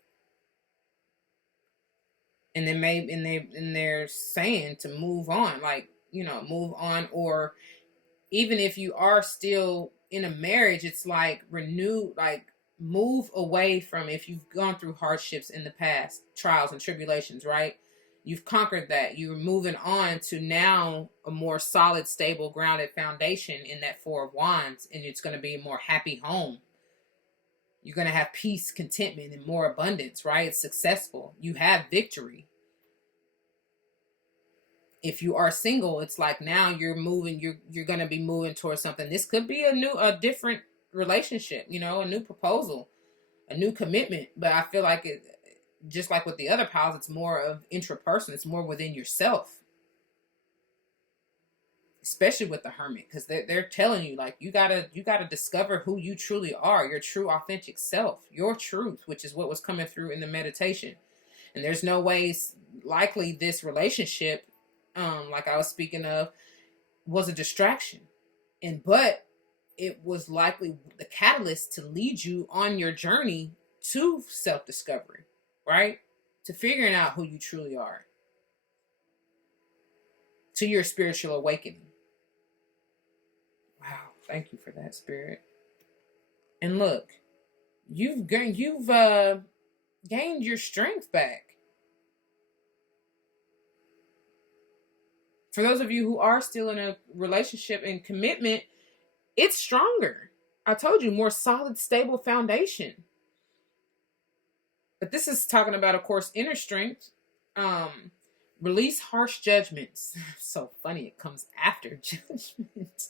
And then maybe and they're saying to move on, like, move on. Or even if you are still in a marriage, it's like renew, like move away from, if you've gone through hardships in the past, trials and tribulations, right? You've conquered that. You're moving on to now a more solid, stable, grounded foundation in that Four of Wands, and it's going to be a more happy home. You're going to have peace, contentment, and more abundance, right? It's successful. You have victory. If you are single, it's like now you're moving, you're going to be moving towards something. This could be a different relationship, a new proposal, a new commitment. But I feel like it, just like with the other piles, it's more of intrapersonal. It's more within yourself, especially with the Hermit, because they're telling you, like, you gotta discover who you truly are, your true authentic self, your truth, which is what was coming through in the meditation. And there's no ways likely this relationship, like I was speaking of, was a distraction, but it was likely the catalyst to lead you on your journey to self-discovery, right? To figuring out who you truly are, to your spiritual awakening. Wow, thank you for that, Spirit. And look, you've gained your strength back. For those of you who are still in a relationship and commitment, it's stronger. I told you, more solid, stable foundation. But this is talking about, of course, inner strength. Release harsh judgments. So funny, it comes after judgment.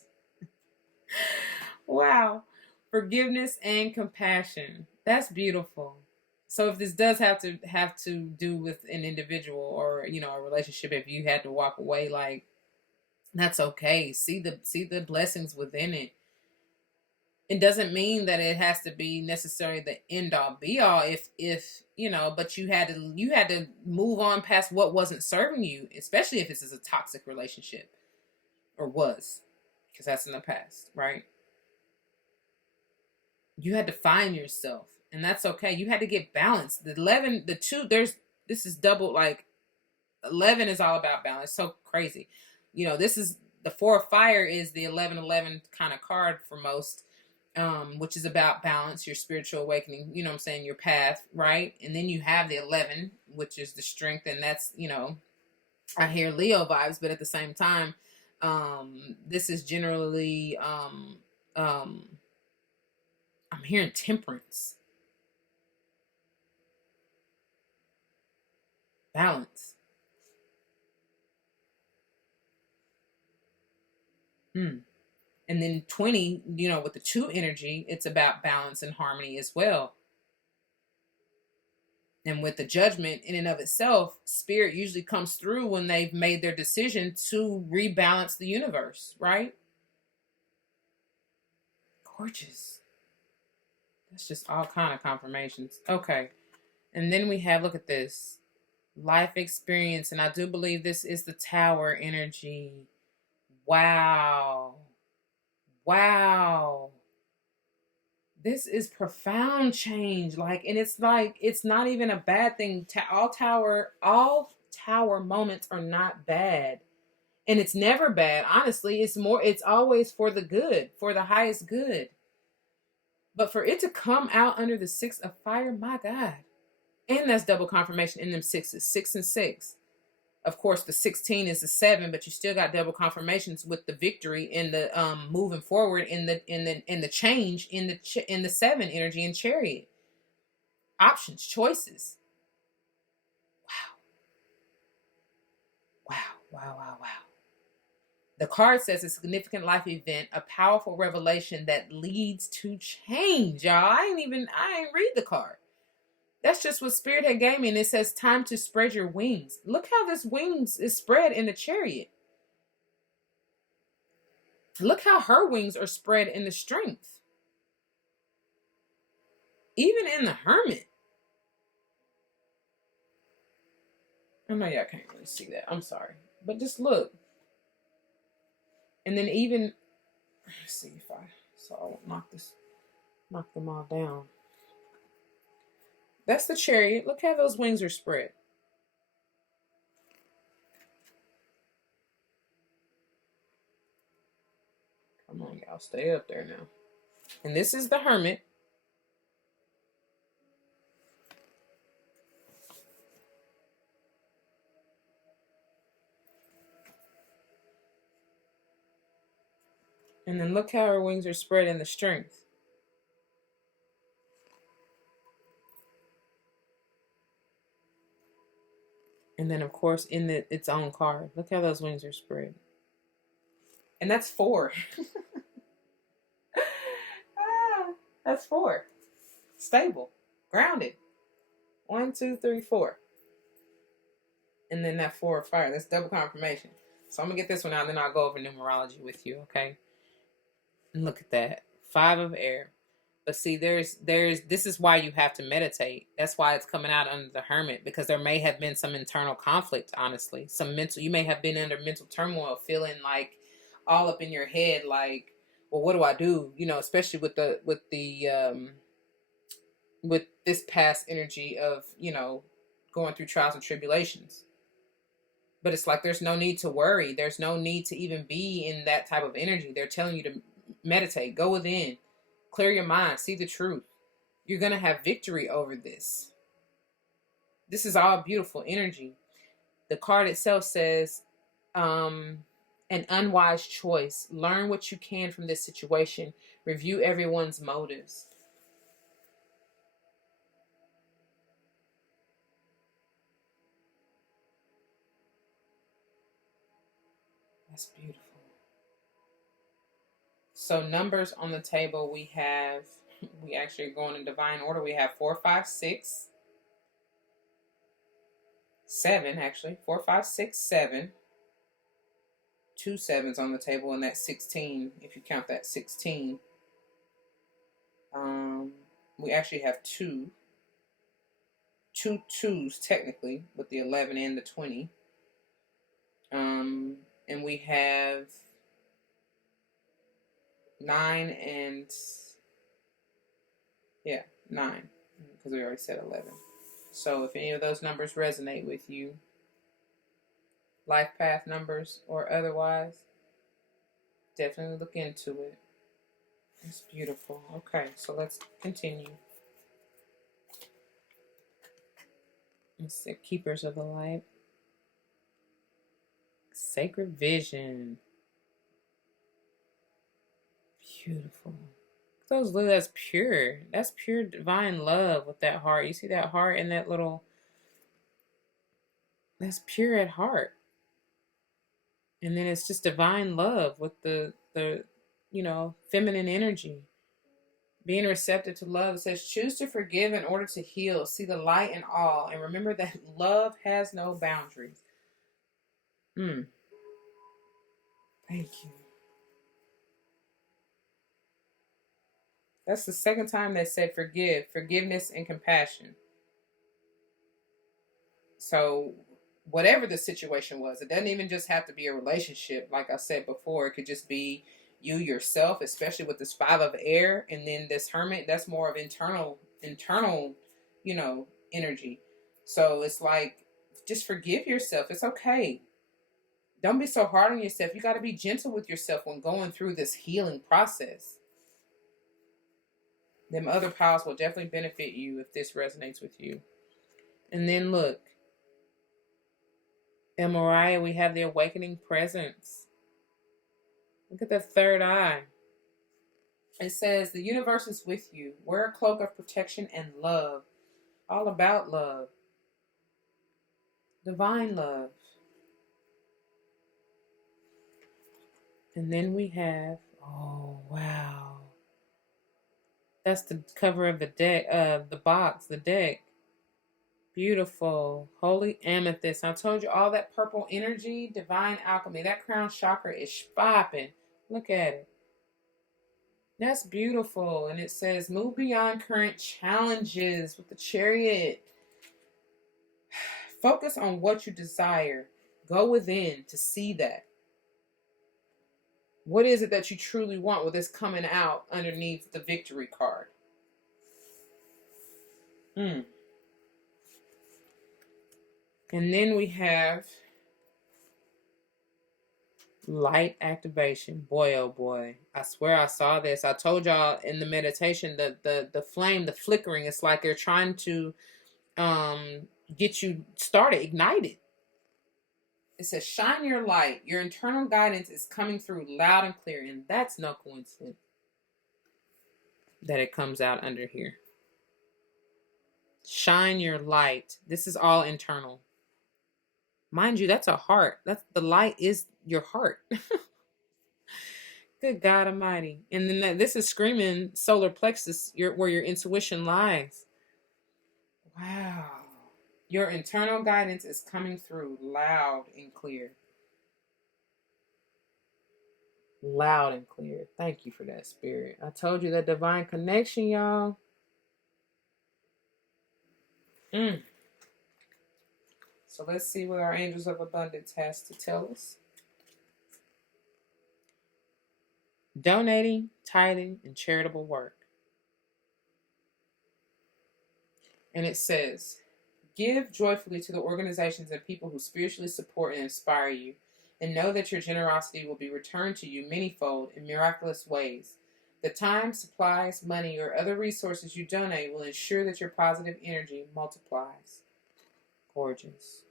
Wow. Forgiveness and compassion. That's beautiful. So if this does have to do with an individual or, a relationship, if you had to walk away, like, that's okay. See the blessings within it. It doesn't mean that it has to be necessarily the end all be all, if but you had to move on past what wasn't serving you, especially if this is a toxic relationship, or was, because that's in the past, right? You had to find yourself, and that's okay. You had to get balanced. This is double, like 11 is all about balance. So crazy. This is the Four of Fire is the 11-11 kind of card for most, which is about balance, your spiritual awakening, what I'm saying, your path, right? And then you have the 11, which is the strength, and that's, I hear Leo vibes, but at the same time, this is generally, I'm hearing temperance, balance. And then 20, with the 2 energy, it's about balance and harmony as well. And with the Judgment in and of itself, Spirit usually comes through when they've made their decision to rebalance the universe, right? Gorgeous. That's just all kind of confirmations. Okay. And then we have, look at this, life experience. And I do believe this is the Tower energy. Wow. This is profound change. And it's not even a bad thing. All tower moments are not bad. And it's never bad. Honestly, it's always for the good, for the highest good. But for it to come out under the 6 of Fire, my God. And that's double confirmation in them 6s, 6 and 6. Of course, the 16 is the 7, but you still got double confirmations with the victory in the moving forward in the change in the 7 energy and Chariot. Options, choices. Wow. The card says a significant life event, a powerful revelation that leads to change, y'all. I ain't read the card. That's just what Spirit had gave me. And it says, time to spread your wings. Look how this wings is spread in the Chariot. Look how her wings are spread in the Strength. Even in the Hermit. I know y'all can't really see that. I'm sorry. But just look. And then even, let's see if so I won't knock them all down. That's the Chariot. Look how those wings are spread. Come on, y'all. Stay up there now. And this is the Hermit. And then look how her wings are spread in the Strength. And then, of course, in its own card. Look how those wings are spread. And that's 4. That's 4. Stable. Grounded. 1, 2, 3, 4. And then that 4 of fire. That's double confirmation. So I'm going to get this one out, and then I'll go over numerology with you, okay? And look at that. 5 of air. But see, this is why you have to meditate. That's why it's coming out under the Hermit, because there may have been some internal conflict, honestly. You may have been under mental turmoil, feeling like all up in your head, like, well, what do I do? You know, especially with this past energy of, you know, going through trials and tribulations. But it's like, there's no need to worry. There's no need to even be in that type of energy. They're telling you to meditate, go within. Clear your mind. See the truth. You're going to have victory over this. This is all beautiful energy. The card itself says, an unwise choice. Learn what you can from this situation. Review everyone's motives. That's beautiful. So numbers on the table, we actually are going in divine order. We have 4, 5, 6, 7, actually. 4, 5, 6, 7. 2 7s on the table, and that's 16, if you count that 16. We actually have two 2s technically, with the 11 and the 20. And we have 9 and 9, because we already said 11. So if any of those numbers resonate with you, life path numbers or otherwise, definitely look into it. It's beautiful. Okay, so let's continue. It's the Keepers of the Light. Sacred Vision. Beautiful. That's pure. That's pure divine love with that heart. You see that heart and that little... That's pure at heart. And then it's just divine love with the feminine energy. Being receptive to love. It says, choose to forgive in order to heal. See the light in all. And remember that love has no boundaries. Thank you. That's the second time they said forgive. Forgiveness and compassion. So whatever the situation was, it doesn't even just have to be a relationship. Like I said before, it could just be you yourself, especially with this 5 of air, and then this Hermit, that's more of internal, energy. So it's like, just forgive yourself. It's okay. Don't be so hard on yourself. You got to be gentle with yourself when going through this healing process. Them other piles will definitely benefit you if this resonates with you. And then look, in Mariah, we have the awakening presence. Look at the third eye. It says, the universe is with you. Wear a cloak of protection and love. All about love. Divine love. And then we have, oh, wow. That's the cover of the deck, the box, the deck. Beautiful. Holy amethyst. I told you all that purple energy, divine alchemy. That crown chakra is popping. Look at it. That's beautiful. And it says, move beyond current challenges with the chariot. Focus on what you desire. Go within to see that. What is it that you truly want with this coming out underneath the victory card? And then we have light activation. Boy, oh boy. I swear I saw this. I told y'all in the meditation that the flame, the flickering, it's like they're trying to get you started, ignited. It says, shine your light. Your internal guidance is coming through loud and clear. And that's no coincidence that it comes out under here. Shine your light. This is all internal. Mind you, that's a heart. That's the light is your heart. Good God Almighty. And then this is screaming solar plexus, where your intuition lies. Wow. Your internal guidance is coming through loud and clear. Loud and clear. Thank you for that, Spirit. I told you that divine connection, y'all. So let's see what our angels of abundance has to tell us. Donating, tithing, and charitable work. And it says, give joyfully to the organizations and people who spiritually support and inspire you, and know that your generosity will be returned to you manyfold in miraculous ways. The time, supplies, money, or other resources you donate will ensure that your positive energy multiplies. Gorgeous.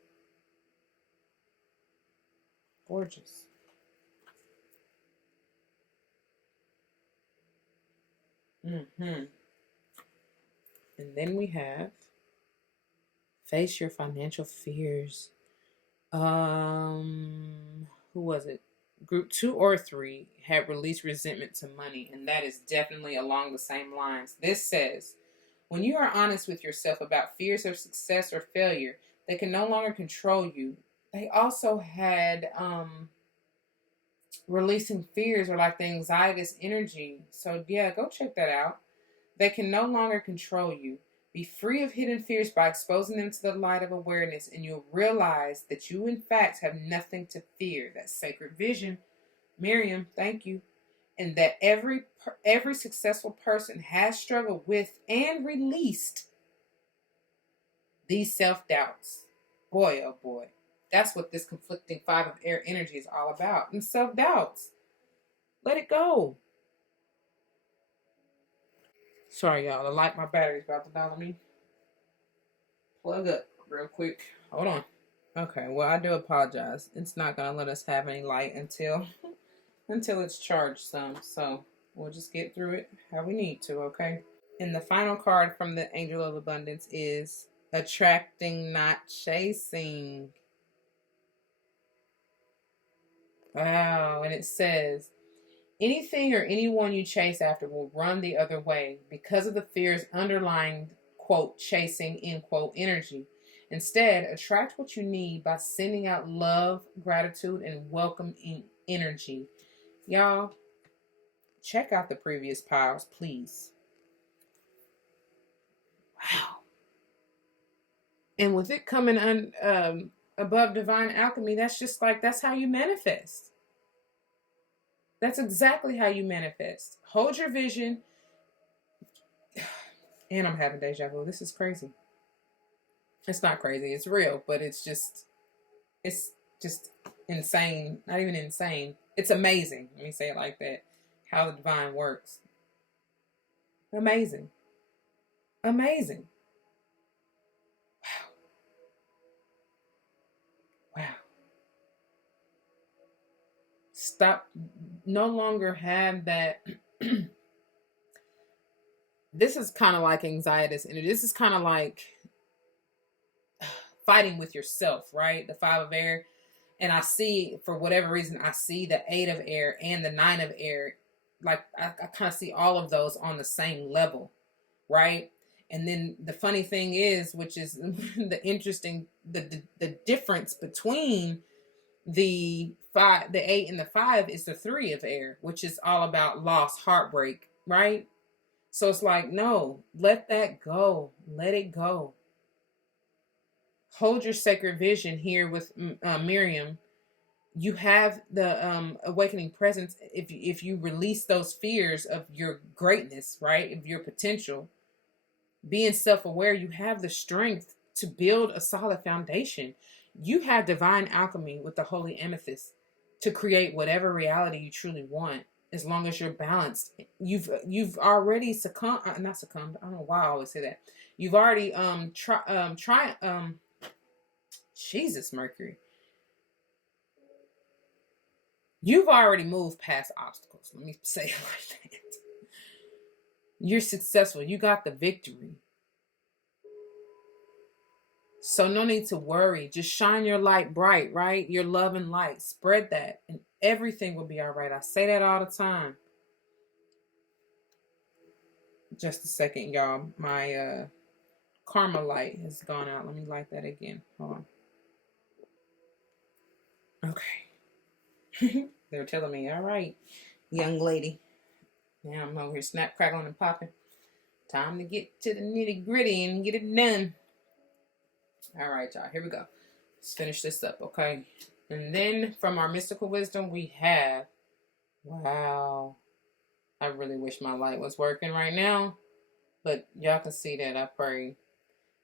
Gorgeous. And then we have face your financial fears. Who was it? Group 2 or 3 had released resentment to money, and that is definitely along the same lines. This says, when you are honest with yourself about fears of success or failure, they can no longer control you. They also had releasing fears, or like the anxietous energy. So yeah, go check that out. They can no longer control you. Be free of hidden fears by exposing them to the light of awareness, and you'll realize that you, in fact, have nothing to fear. That's sacred vision. Miriam, thank you. And that every successful person has struggled with and released these self-doubts. Boy, oh boy. That's what this conflicting 5 of air energy is all about. And self-doubts. Let it go. Sorry, y'all. My battery's about to die on me. Plug up real quick. Hold on. Okay, well, I do apologize. It's not going to let us have any light until it's charged some. So we'll just get through it how we need to, okay? And the final card from the Angel of Abundance is attracting, not chasing. Wow. And it says, anything or anyone you chase after will run the other way because of the fears underlying, quote, chasing, end quote, energy. Instead, attract what you need by sending out love, gratitude, and welcoming energy. Y'all, check out the previous piles, please. Wow. And with it coming above divine alchemy, that's how you manifest. That's exactly how you manifest. Hold your vision. And I'm having deja vu. This is crazy. It's not crazy. It's real, but it's just insane. Not even insane. It's amazing. Let me say it like that. How the divine works. Amazing. Amazing. Wow. Stop. No longer have that. This is kind of like anxiety, and this is kind of like fighting with yourself, right? The 5 of air. And I see, for whatever reason, I see the 8 of air and the 9 of air. Like, I kind of see all of those on the same level, right? And then the funny thing is, which is the difference between the 8 and the 5 is the 3 of air, which is all about loss, heartbreak, right? So it's like, no, let that go. Let it go. Hold your sacred vision here with Miriam. You have the awakening presence. If you release those fears of your greatness, right, of your potential, being self-aware, you have the strength to build a solid foundation. You have divine alchemy with the holy amethyst to create whatever reality you truly want, as long as you're balanced. You've already succumbed, not succumbed. I don't know why I always say that. You've already Jesus Mercury. You've already moved past obstacles. Let me say it like that. You're successful. You got the victory. So no need to worry. Just shine your light bright, right? Your love and light. Spread that and everything will be all right. I say that all the time. Just a second, y'all. My karma light has gone out. Let me light that again. Hold on. Okay. They're telling me, all right, young lady. Now I'm over here snap, crackling, and popping. Time to get to the nitty gritty and get it done. All right, y'all. Here we go. Let's finish this up, okay? And then from our mystical wisdom, we have, wow, I really wish my light was working right now, but y'all can see that, I pray.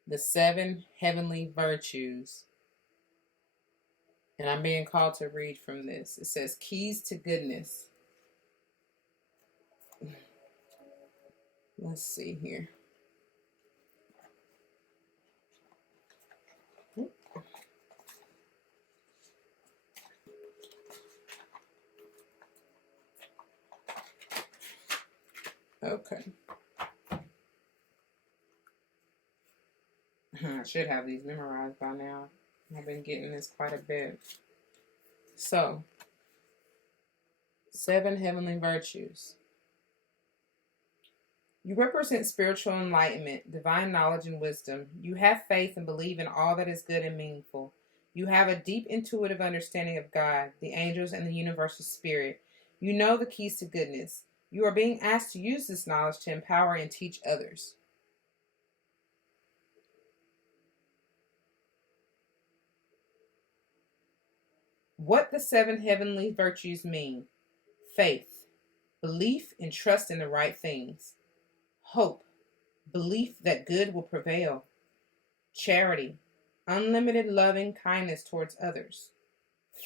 The 7 heavenly virtues. And I'm being called to read from this. It says, keys to goodness. Let's see here. Okay. I should have these memorized by now. I've been getting this quite a bit. So, 7 heavenly virtues. You represent spiritual enlightenment, divine knowledge, and wisdom. You have faith and believe in all that is good and meaningful. You have a deep intuitive understanding of God, the angels, and the universal spirit. You know the keys to goodness. You are being asked to use this knowledge to empower and teach others. What the 7 heavenly virtues mean: faith, belief and trust in the right things; hope, belief that good will prevail; charity, unlimited loving kindness towards others;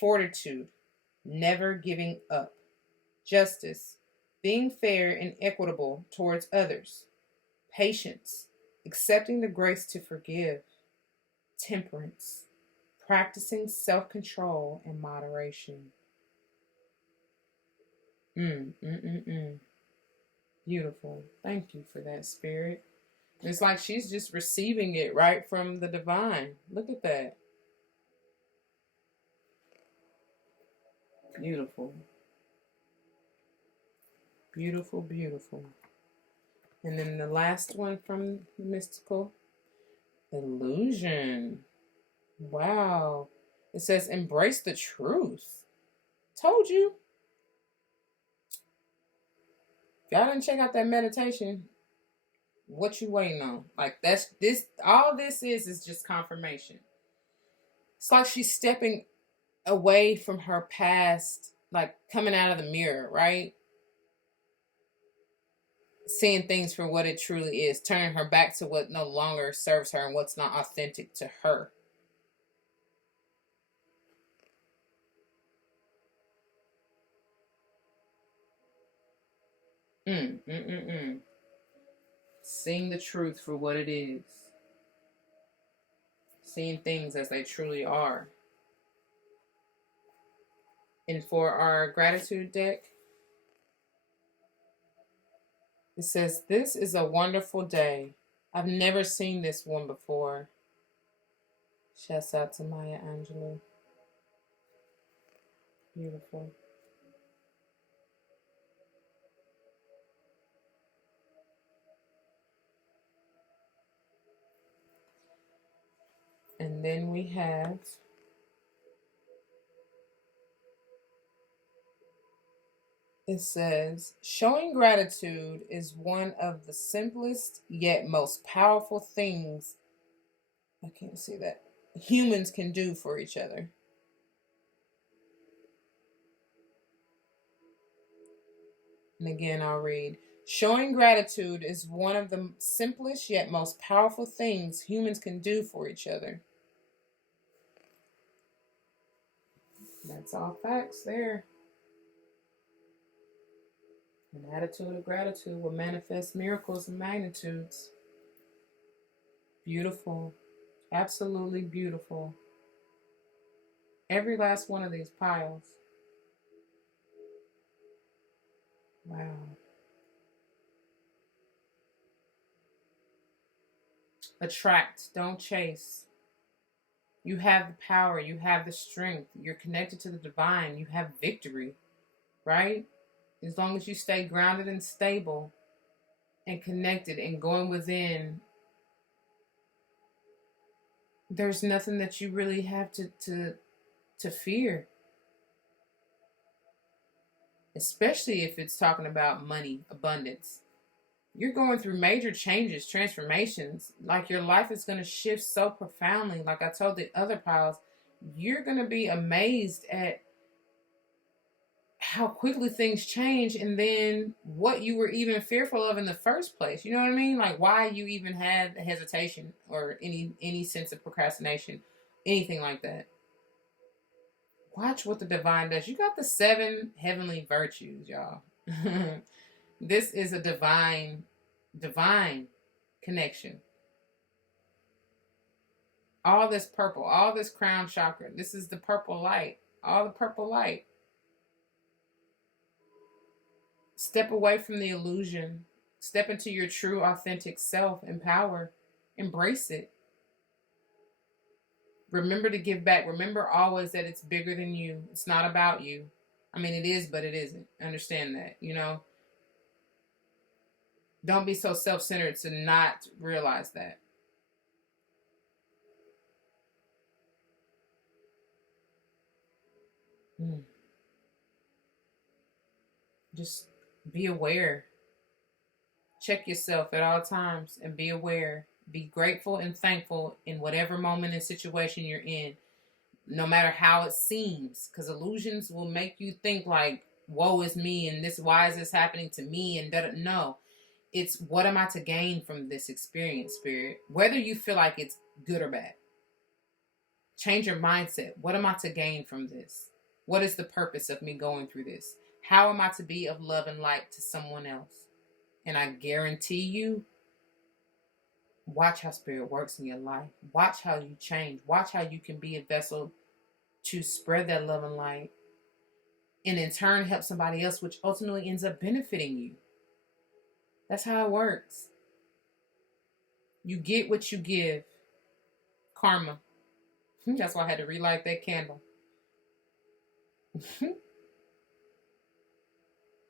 fortitude, never giving up; justice, being fair and equitable towards others; patience, accepting the grace to forgive; temperance, practicing self-control and moderation. Beautiful. Thank you for that, Spirit. It's like she's just receiving it right from the divine. Look at that. Beautiful. Beautiful, beautiful. And then the last one from the mystical, illusion. Wow. It says, embrace the truth. Told you. If y'all didn't check out that meditation, what you waiting on? Like, that's this, all this is just confirmation. It's like she's stepping away from her past, like coming out of the mirror, right? Seeing things for what it truly is, turning her back to what no longer serves her and what's not authentic to her. Seeing the truth for what it is. Seeing things as they truly are. And for our gratitude deck, it says, this is a wonderful day. I've never seen this one before. Shouts out to Maya Angelou. Beautiful. And then we have it says, showing gratitude is one of the simplest yet most powerful things, I can't see that, humans can do for each other. And again, I'll read. Showing gratitude is one of the simplest yet most powerful things humans can do for each other. That's all facts there. An attitude of gratitude will manifest miracles and magnitudes. Beautiful. Absolutely beautiful. Every last one of these piles. Wow. Attract, don't chase. You have the power, you have the strength, you're connected to the divine, you have victory, right? As long as you stay grounded and stable and connected and going within, there's nothing that you really have to fear. Especially if it's talking about money, abundance. You're going through major changes, transformations. Like your life is going to shift so profoundly. Like I told the other piles, you're going to be amazed at how quickly things change, and then what you were even fearful of in the first place. You know what I mean? Like why you even had hesitation or any sense of procrastination, anything like that. Watch what the divine does. You got the 7 heavenly virtues, y'all. This is a divine connection. All this purple, all this crown chakra. This is the purple light. All the purple light. Step away from the illusion. Step into your true, authentic self and power. Embrace it. Remember to give back. Remember always that it's bigger than you. It's not about you. I mean, it is, but it isn't. Understand that, you know? Don't be so self-centered to not realize that. Just be aware. Check yourself at all times and be aware. Be grateful and thankful in whatever moment and situation you're in, no matter how it seems, because illusions will make you think like, woe is me, and this, why is this happening to me? And no, it's what am I to gain from this experience, spirit? Whether you feel like it's good or bad. Change your mindset. What am I to gain from this? What is the purpose of me going through this? How am I to be of love and light to someone else? And I guarantee you, watch how spirit works in your life. Watch how you change. Watch how you can be a vessel to spread that love and light, and in turn help somebody else, which ultimately ends up benefiting you. That's how it works. You get what you give. Karma. That's why I had to relight that candle.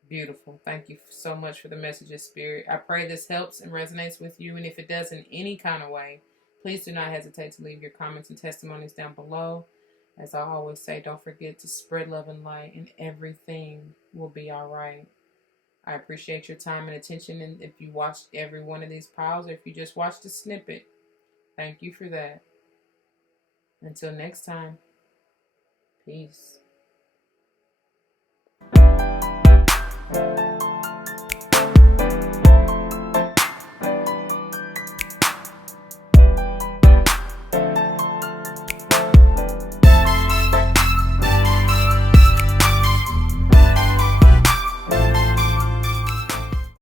Beautiful. Thank you so much for the messages, Spirit. I pray this helps and resonates with you. And if it does in any kind of way, please do not hesitate to leave your comments and testimonies down below. As I always say, don't forget to spread love and light, and everything will be all right. I appreciate your time and attention. And if you watched every one of these piles, or if you just watched a snippet, thank you for that. Until next time, peace.